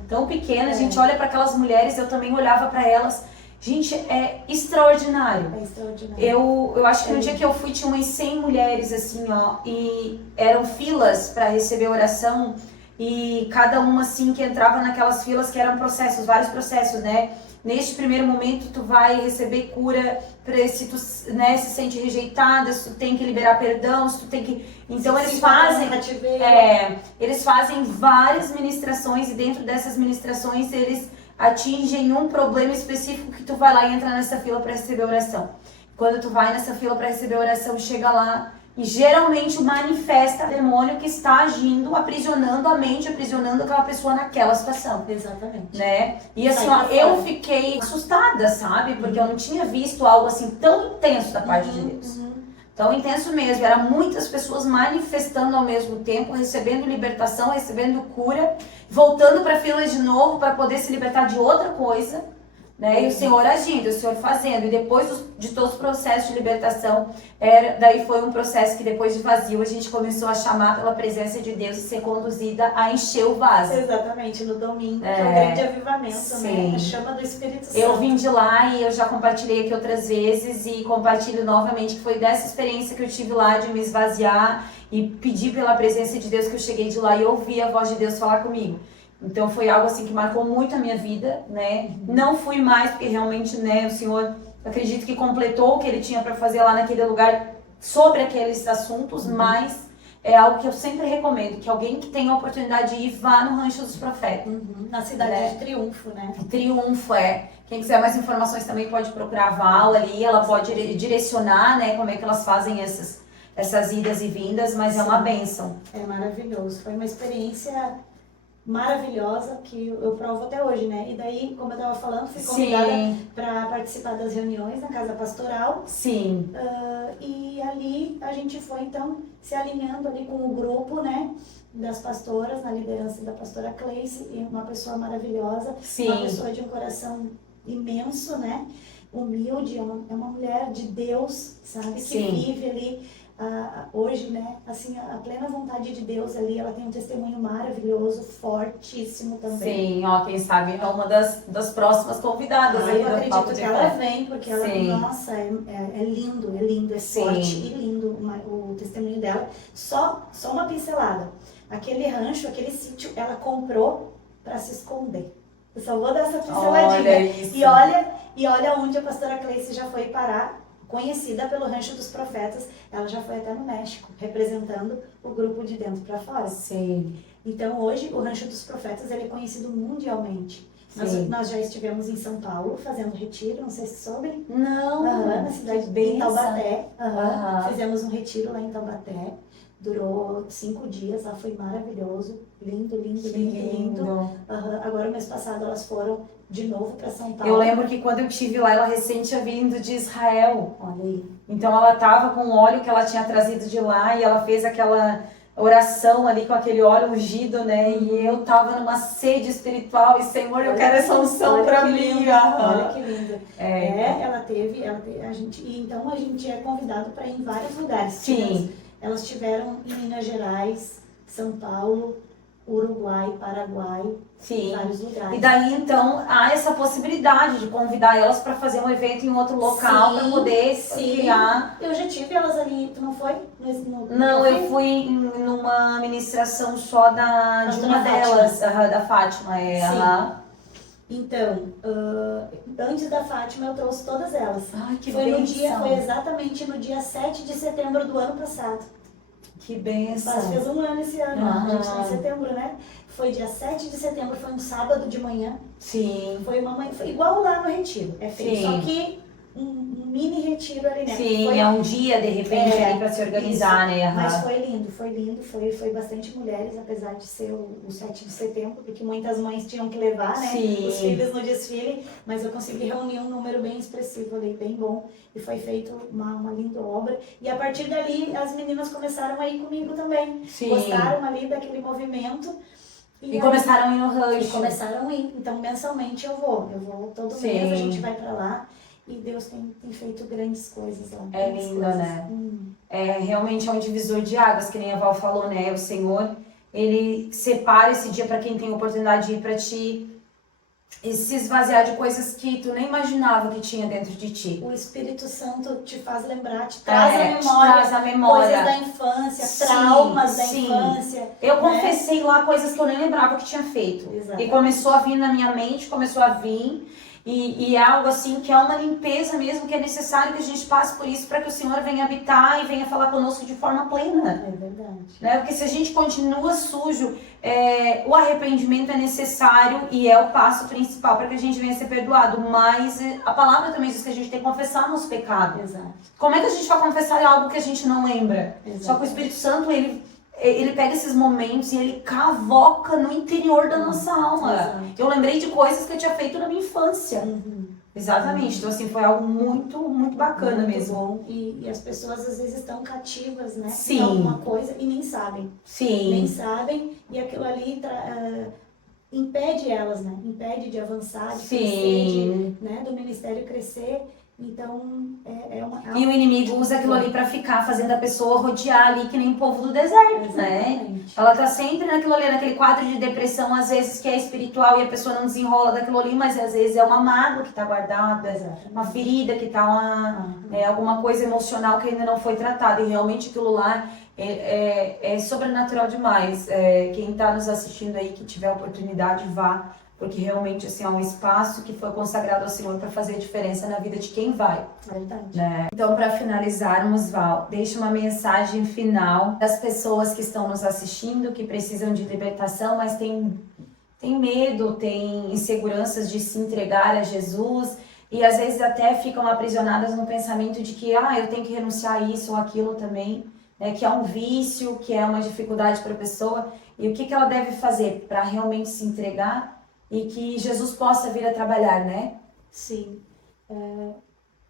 tão pequena, a gente olha para aquelas mulheres, eu também olhava para elas. Gente, é extraordinário. É extraordinário. Eu acho que no dia que eu fui tinha umas 100 mulheres assim, ó, e eram filas para receber oração. E cada uma, assim, que entrava naquelas filas que eram processos, vários processos, né? Neste primeiro momento, tu vai receber cura se tu, né, se sente rejeitada, se tu tem que liberar perdão, se tu tem que... Então, eles fazem várias ministrações e dentro dessas ministrações, eles atingem um problema específico que tu vai lá e entra nessa fila para receber oração. Quando tu vai nessa fila para receber oração, chega lá... E geralmente manifesta o demônio que está agindo, aprisionando a mente, aprisionando aquela pessoa naquela situação. Exatamente. Né? E assim, ó, eu fiquei assustada, sabe? Porque eu não tinha visto algo assim tão intenso da parte de Deus. Tão intenso mesmo. Eram muitas pessoas manifestando ao mesmo tempo, recebendo libertação, recebendo cura, voltando para a fila de novo para poder se libertar de outra coisa. Né? E o Senhor agindo, o Senhor fazendo. E depois de todos os processos de libertação, daí foi um processo que depois de vazio a gente começou a chamar pela presença de Deus e ser conduzida a encher o vaso. Exatamente, no domingo, que é o grande avivamento, né? A chama do Espírito Santo. Eu vim de lá e eu já compartilhei aqui outras vezes e compartilho novamente que foi dessa experiência que eu tive lá de me esvaziar e pedir pela presença de Deus que eu cheguei de lá e ouvi a voz de Deus falar comigo. Então foi algo assim que marcou muito a minha vida, né? Não fui mais porque realmente, né, o Senhor, acredito que completou o que Ele tinha para fazer lá naquele lugar sobre aqueles assuntos, mas é algo que eu sempre recomendo, que alguém que tenha a oportunidade de ir, vá no Rancho dos Profetas. Na cidade de Triunfo, né? Triunfo, Quem quiser mais informações também pode procurar a Val ali, ela pode direcionar, né, como é que elas fazem essas idas e vindas, mas é uma bênção. É maravilhoso, foi uma experiência maravilhosa que eu provo até hoje, né? E daí, como eu estava falando, fui convidada para participar das reuniões na casa pastoral. Sim. E ali a gente foi então se alinhando ali com o grupo, né? Das pastoras, na liderança da pastora Cleice, e uma pessoa maravilhosa, uma pessoa de um coração imenso, né? Humilde, é uma mulher de Deus, sabe? Que vive ali hoje, né, assim, a plena vontade de Deus ali, ela tem um testemunho maravilhoso, fortíssimo também. Sim, ó, quem sabe é uma das próximas convidadas aí Eu do Papo acredito de que ela Fé. vem, porque ela, Sim. nossa, é lindo, é Sim. forte e lindo o testemunho dela. Só uma pincelada. Aquele rancho, aquele sítio, ela comprou para se esconder. Eu só vou dar essa pinceladinha. Olha isso. E olha onde a pastora Cleice já foi parar, conhecida pelo Rancho dos Profetas. Ela já foi até no México, representando o grupo de dentro para fora. Sim. Então hoje o Rancho dos Profetas ele é conhecido mundialmente. Nós já estivemos em São Paulo fazendo retiro, não sei se soube. Não, na cidade de Taubaté. Fizemos um retiro lá em Taubaté. Durou 5 dias, lá foi maravilhoso. Lindo. Agora, mês passado, elas foram de novo para São Paulo. Eu lembro que quando eu estive lá, ela recém tinha vindo de Israel. Olha aí. Então ela estava com o óleo que ela tinha trazido de lá e ela fez aquela oração ali com aquele óleo ungido, né? E eu tava numa sede espiritual e, Senhor, eu quero essa unção pra mim. Olha que lindo. Ela teve, então a gente é convidado para ir em vários lugares. Sim. Elas estiveram em Minas Gerais, São Paulo, Uruguai, Paraguai, vários lugares. E daí, então, há essa possibilidade de convidar elas para fazer um evento em outro local para poder criar. Eu já tive elas ali, tu não foi? Não, eu fui numa ministração só de uma delas, da Fátima. Então, antes da Fátima eu trouxe todas elas. Ai, que foi bênção. Foi exatamente no dia 7 de setembro do ano passado. Que bênção. Mas fez um ano esse ano, a gente tá em setembro, né? Foi dia 7 de setembro, foi um sábado de manhã. Sim. Foi igual lá no retiro, é feito, só que um mini retiro ali, né? Sim, é um dia, de repente, ali pra se organizar, isso. né? Mas foi lindo, foi bastante mulheres, apesar de ser o 7 de setembro, porque muitas mães tinham que levar, né? Sim. Os filhos no desfile, mas eu consegui reunir um número bem expressivo ali, bem bom, e foi feita uma linda obra. E a partir dali, as meninas começaram a ir comigo também. Sim. Gostaram ali daquele movimento. E começaram a ir no rancho. E começaram a ir. Então, mensalmente eu vou todo mês, a gente vai pra lá. E Deus tem feito grandes coisas lá. É lindo, né? Realmente é um divisor de águas, que nem a Val falou, né? O Senhor, Ele separa esse dia para quem tem oportunidade de ir para ti e se esvaziar de coisas que tu nem imaginava que tinha dentro de ti. O Espírito Santo te faz lembrar, te traz a memória, coisas da infância, traumas da infância. Eu confessei lá coisas que eu nem lembrava que tinha feito. Exatamente. E começou a vir na minha mente, começou a vir. E é algo assim que é uma limpeza mesmo, que é necessário que a gente passe por isso para que o Senhor venha habitar e venha falar conosco de forma plena. É verdade. Né? Porque se a gente continua sujo, o arrependimento é necessário e é o passo principal para que a gente venha ser perdoado. Mas a palavra também diz que a gente tem que confessar nosso pecado. Exato. Como é que a gente vai confessar algo que a gente não lembra? Exato. Só que o Espírito Santo, ele pega esses momentos e ele cavoca no interior da nossa alma. Exato. Eu lembrei de coisas que eu tinha feito na minha infância. Exatamente. Então, assim, foi algo muito, muito bacana muito mesmo. Bom. E as pessoas, às vezes, estão cativas, né? Sim. Em alguma coisa e nem sabem. Sim. Nem sabem. E aquilo ali impede elas, né? Impede de avançar, de crescer, do ministério crescer. Então, E o inimigo usa aquilo ali pra ficar fazendo a pessoa rodear ali que nem o povo do deserto, né? Ela tá sempre naquilo ali, naquele quadro de depressão, às vezes que é espiritual e a pessoa não desenrola daquilo ali, mas às vezes é uma mágoa que tá guardada, uma ferida que tá alguma coisa emocional que ainda não foi tratada. E realmente aquilo lá é sobrenatural demais. Quem tá nos assistindo aí, que tiver oportunidade, vá. Porque realmente assim, é um espaço que foi consagrado ao Senhor para fazer a diferença na vida de quem vai. Verdade. Né? Então, para finalizarmos, Val, deixa uma mensagem final das pessoas que estão nos assistindo, que precisam de libertação, mas tem medo, tem inseguranças de se entregar a Jesus e às vezes até ficam aprisionadas no pensamento de que eu tenho que renunciar a isso ou aquilo também, né? Que é um vício, que é uma dificuldade para a pessoa. E o que ela deve fazer para realmente se entregar e que Jesus possa vir a trabalhar, né? Sim.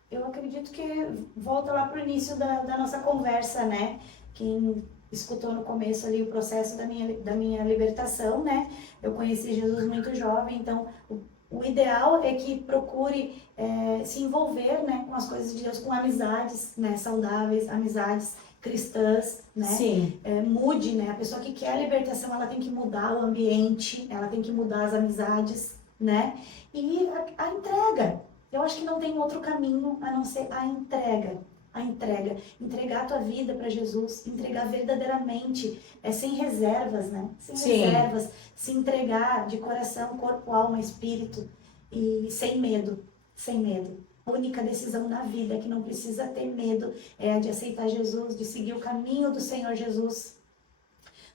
Eu acredito que volta lá para o início da nossa conversa, né? Quem escutou no começo ali o processo da minha libertação, né? Eu conheci Jesus muito jovem, então o ideal é que procure se envolver, né, com as coisas de Deus, com amizades, né, saudáveis, amizades cristãs, né? Sim. Mude, né? A pessoa que quer a libertação, ela tem que mudar o ambiente, ela tem que mudar as amizades, né? E a entrega. Eu acho que não tem outro caminho a não ser a entrega. A entrega. Entregar a tua vida para Jesus, entregar verdadeiramente, sem reservas, né? Sem reservas, se entregar de coração, corpo, alma, espírito e sem medo, sem medo. A única decisão na vida que não precisa ter medo é a de aceitar Jesus, de seguir o caminho do Senhor Jesus,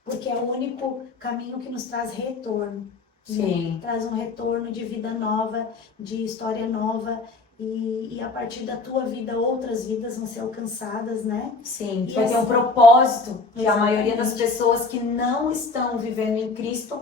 porque é o único caminho que nos traz retorno. Sim. Né? Traz um retorno de vida nova, de história nova, e a partir da tua vida, outras vidas vão ser alcançadas, né? Sim, E vai ter assim, um propósito que exatamente. A maioria das pessoas que não estão vivendo em Cristo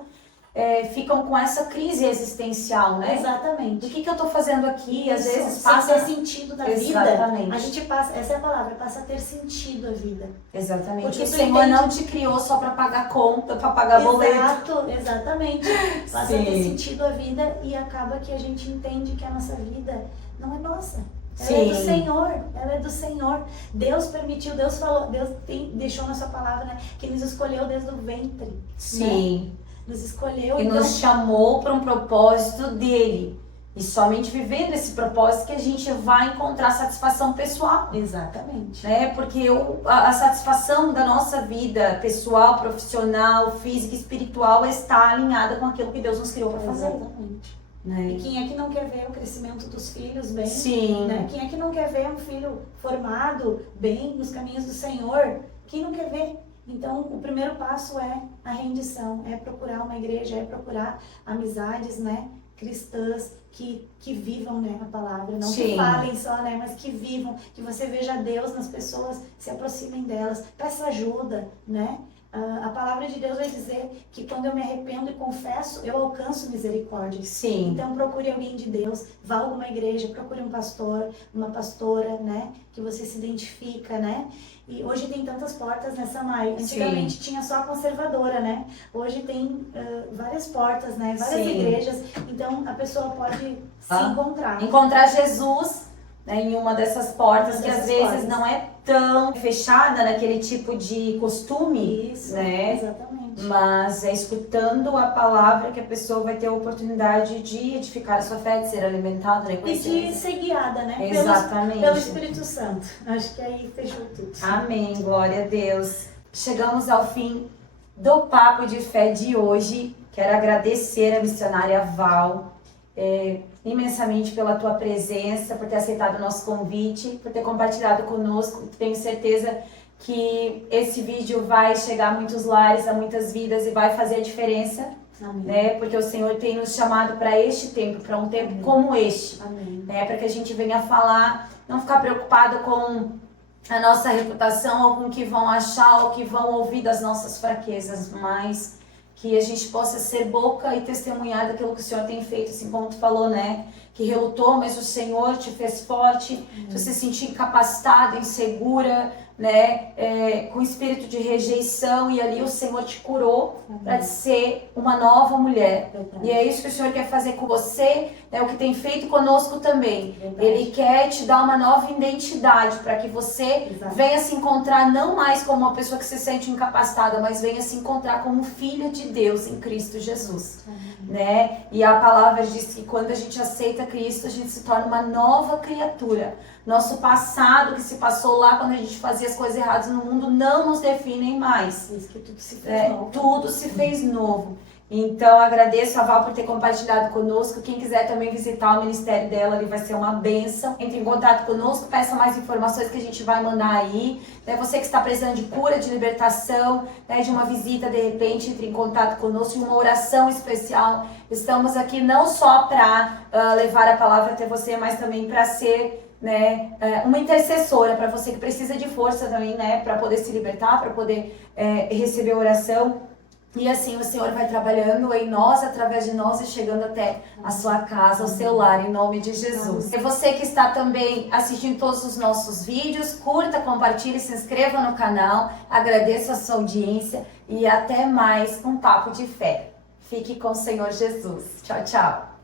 ficam com essa crise existencial, né? Exatamente. O que eu tô fazendo aqui? Às vezes passa a passa... ter sentido na Exatamente. vida. A gente passa, essa é a palavra, passa a ter sentido a vida. Exatamente. Porque o Senhor não te criou só para pagar conta, para pagar boleto. Exatamente. Passa a ter sentido a vida e acaba que a gente entende que a nossa vida não é nossa. Ela é do Senhor, ela é do Senhor. Deus permitiu, Deus falou, Deus deixou na sua palavra, né, que nos escolheu desde o ventre. Sim. Né? Nos escolheu. E então nos chamou para um propósito dele. E somente vivendo esse propósito que a gente vai encontrar satisfação pessoal. Exatamente. Né? Porque a satisfação da nossa vida pessoal, profissional, física, espiritual está alinhada com aquilo que Deus nos criou para fazer. Exatamente. Né? E quem é que não quer ver o crescimento dos filhos bem? Sim. Né? Quem é que não quer ver um filho formado bem nos caminhos do Senhor? Quem não quer ver? Então, o primeiro passo é a rendição, é procurar uma igreja, é procurar amizades, né, cristãs que vivam, né, a palavra, não que falem só, né, mas que vivam, que você veja Deus nas pessoas, se aproximem delas, peça ajuda, né? A palavra de Deus vai dizer que quando eu me arrependo e confesso, eu alcanço misericórdia. Sim. Então procure alguém de Deus, vá a alguma igreja, procure um pastor, uma pastora, né? Que você se identifica, né? E hoje tem tantas portas nessa Samai. Antigamente tinha só a conservadora, né? Hoje tem várias portas, né? Várias igrejas. Então a pessoa pode se encontrar. Encontrar Jesus, né, em uma dessas portas que às vezes não é tão fechada naquele tipo de costume. Isso, né? Exatamente. Mas é escutando a palavra que a pessoa vai ter a oportunidade de edificar a sua fé, de ser alimentada, né? E de ser guiada, né? Exatamente. Pelo Espírito Santo. Acho que aí fechou tudo. Amém, glória a Deus. Chegamos ao fim do Papo de Fé de hoje. Quero agradecer a missionária Val imensamente pela tua presença, por ter aceitado o nosso convite, por ter compartilhado conosco. Tenho certeza que esse vídeo vai chegar a muitos lares, a muitas vidas e vai fazer a diferença. Amém. Né? Porque o Senhor tem nos chamado para este tempo, para um tempo como este. Amém. Né? Para que a gente venha falar, não ficar preocupado com a nossa reputação, ou com o que vão achar, ou o que vão ouvir das nossas fraquezas, mas que a gente possa ser boca e testemunhar daquilo que o Senhor tem feito, assim como tu falou, né? Que relutou, mas o Senhor te fez forte, tu se sentiu incapacitada, insegura, né? Com espírito de rejeição, e ali o Senhor te curou para ser uma nova mulher. E é isso que o Senhor quer fazer com você, né? O que tem feito conosco também. Ele quer te dar uma nova identidade para que você venha se encontrar não mais como uma pessoa que se sente incapacitada, mas venha se encontrar como filha de Deus em Cristo Jesus. Né? E a palavra diz que quando a gente aceita Cristo, a gente se torna uma nova criatura. Nosso passado que se passou lá quando a gente fazia as coisas erradas no mundo não nos definem mais. Isso que tudo se fez novo. Tudo se fez novo. Então agradeço a Val por ter compartilhado conosco. Quem quiser também visitar o ministério dela, ali vai ser uma bênção. Entre em contato conosco, peça mais informações que a gente vai mandar aí. Né? Você que está precisando de cura, de libertação, né? De uma visita de repente, entre em contato conosco, de uma oração especial. Estamos aqui não só para levar a palavra até você, mas também para ser, né, uma intercessora para você que precisa de força também, né, para poder se libertar, para poder receber oração. E assim o Senhor vai trabalhando em nós, através de nós, e chegando até a sua casa, ao seu lar, em nome de Jesus. E você que está também assistindo todos os nossos vídeos, curta, compartilhe, se inscreva no canal. Agradeço a sua audiência e até mais um Papo de Fé. Fique com o Senhor Jesus. Tchau, tchau.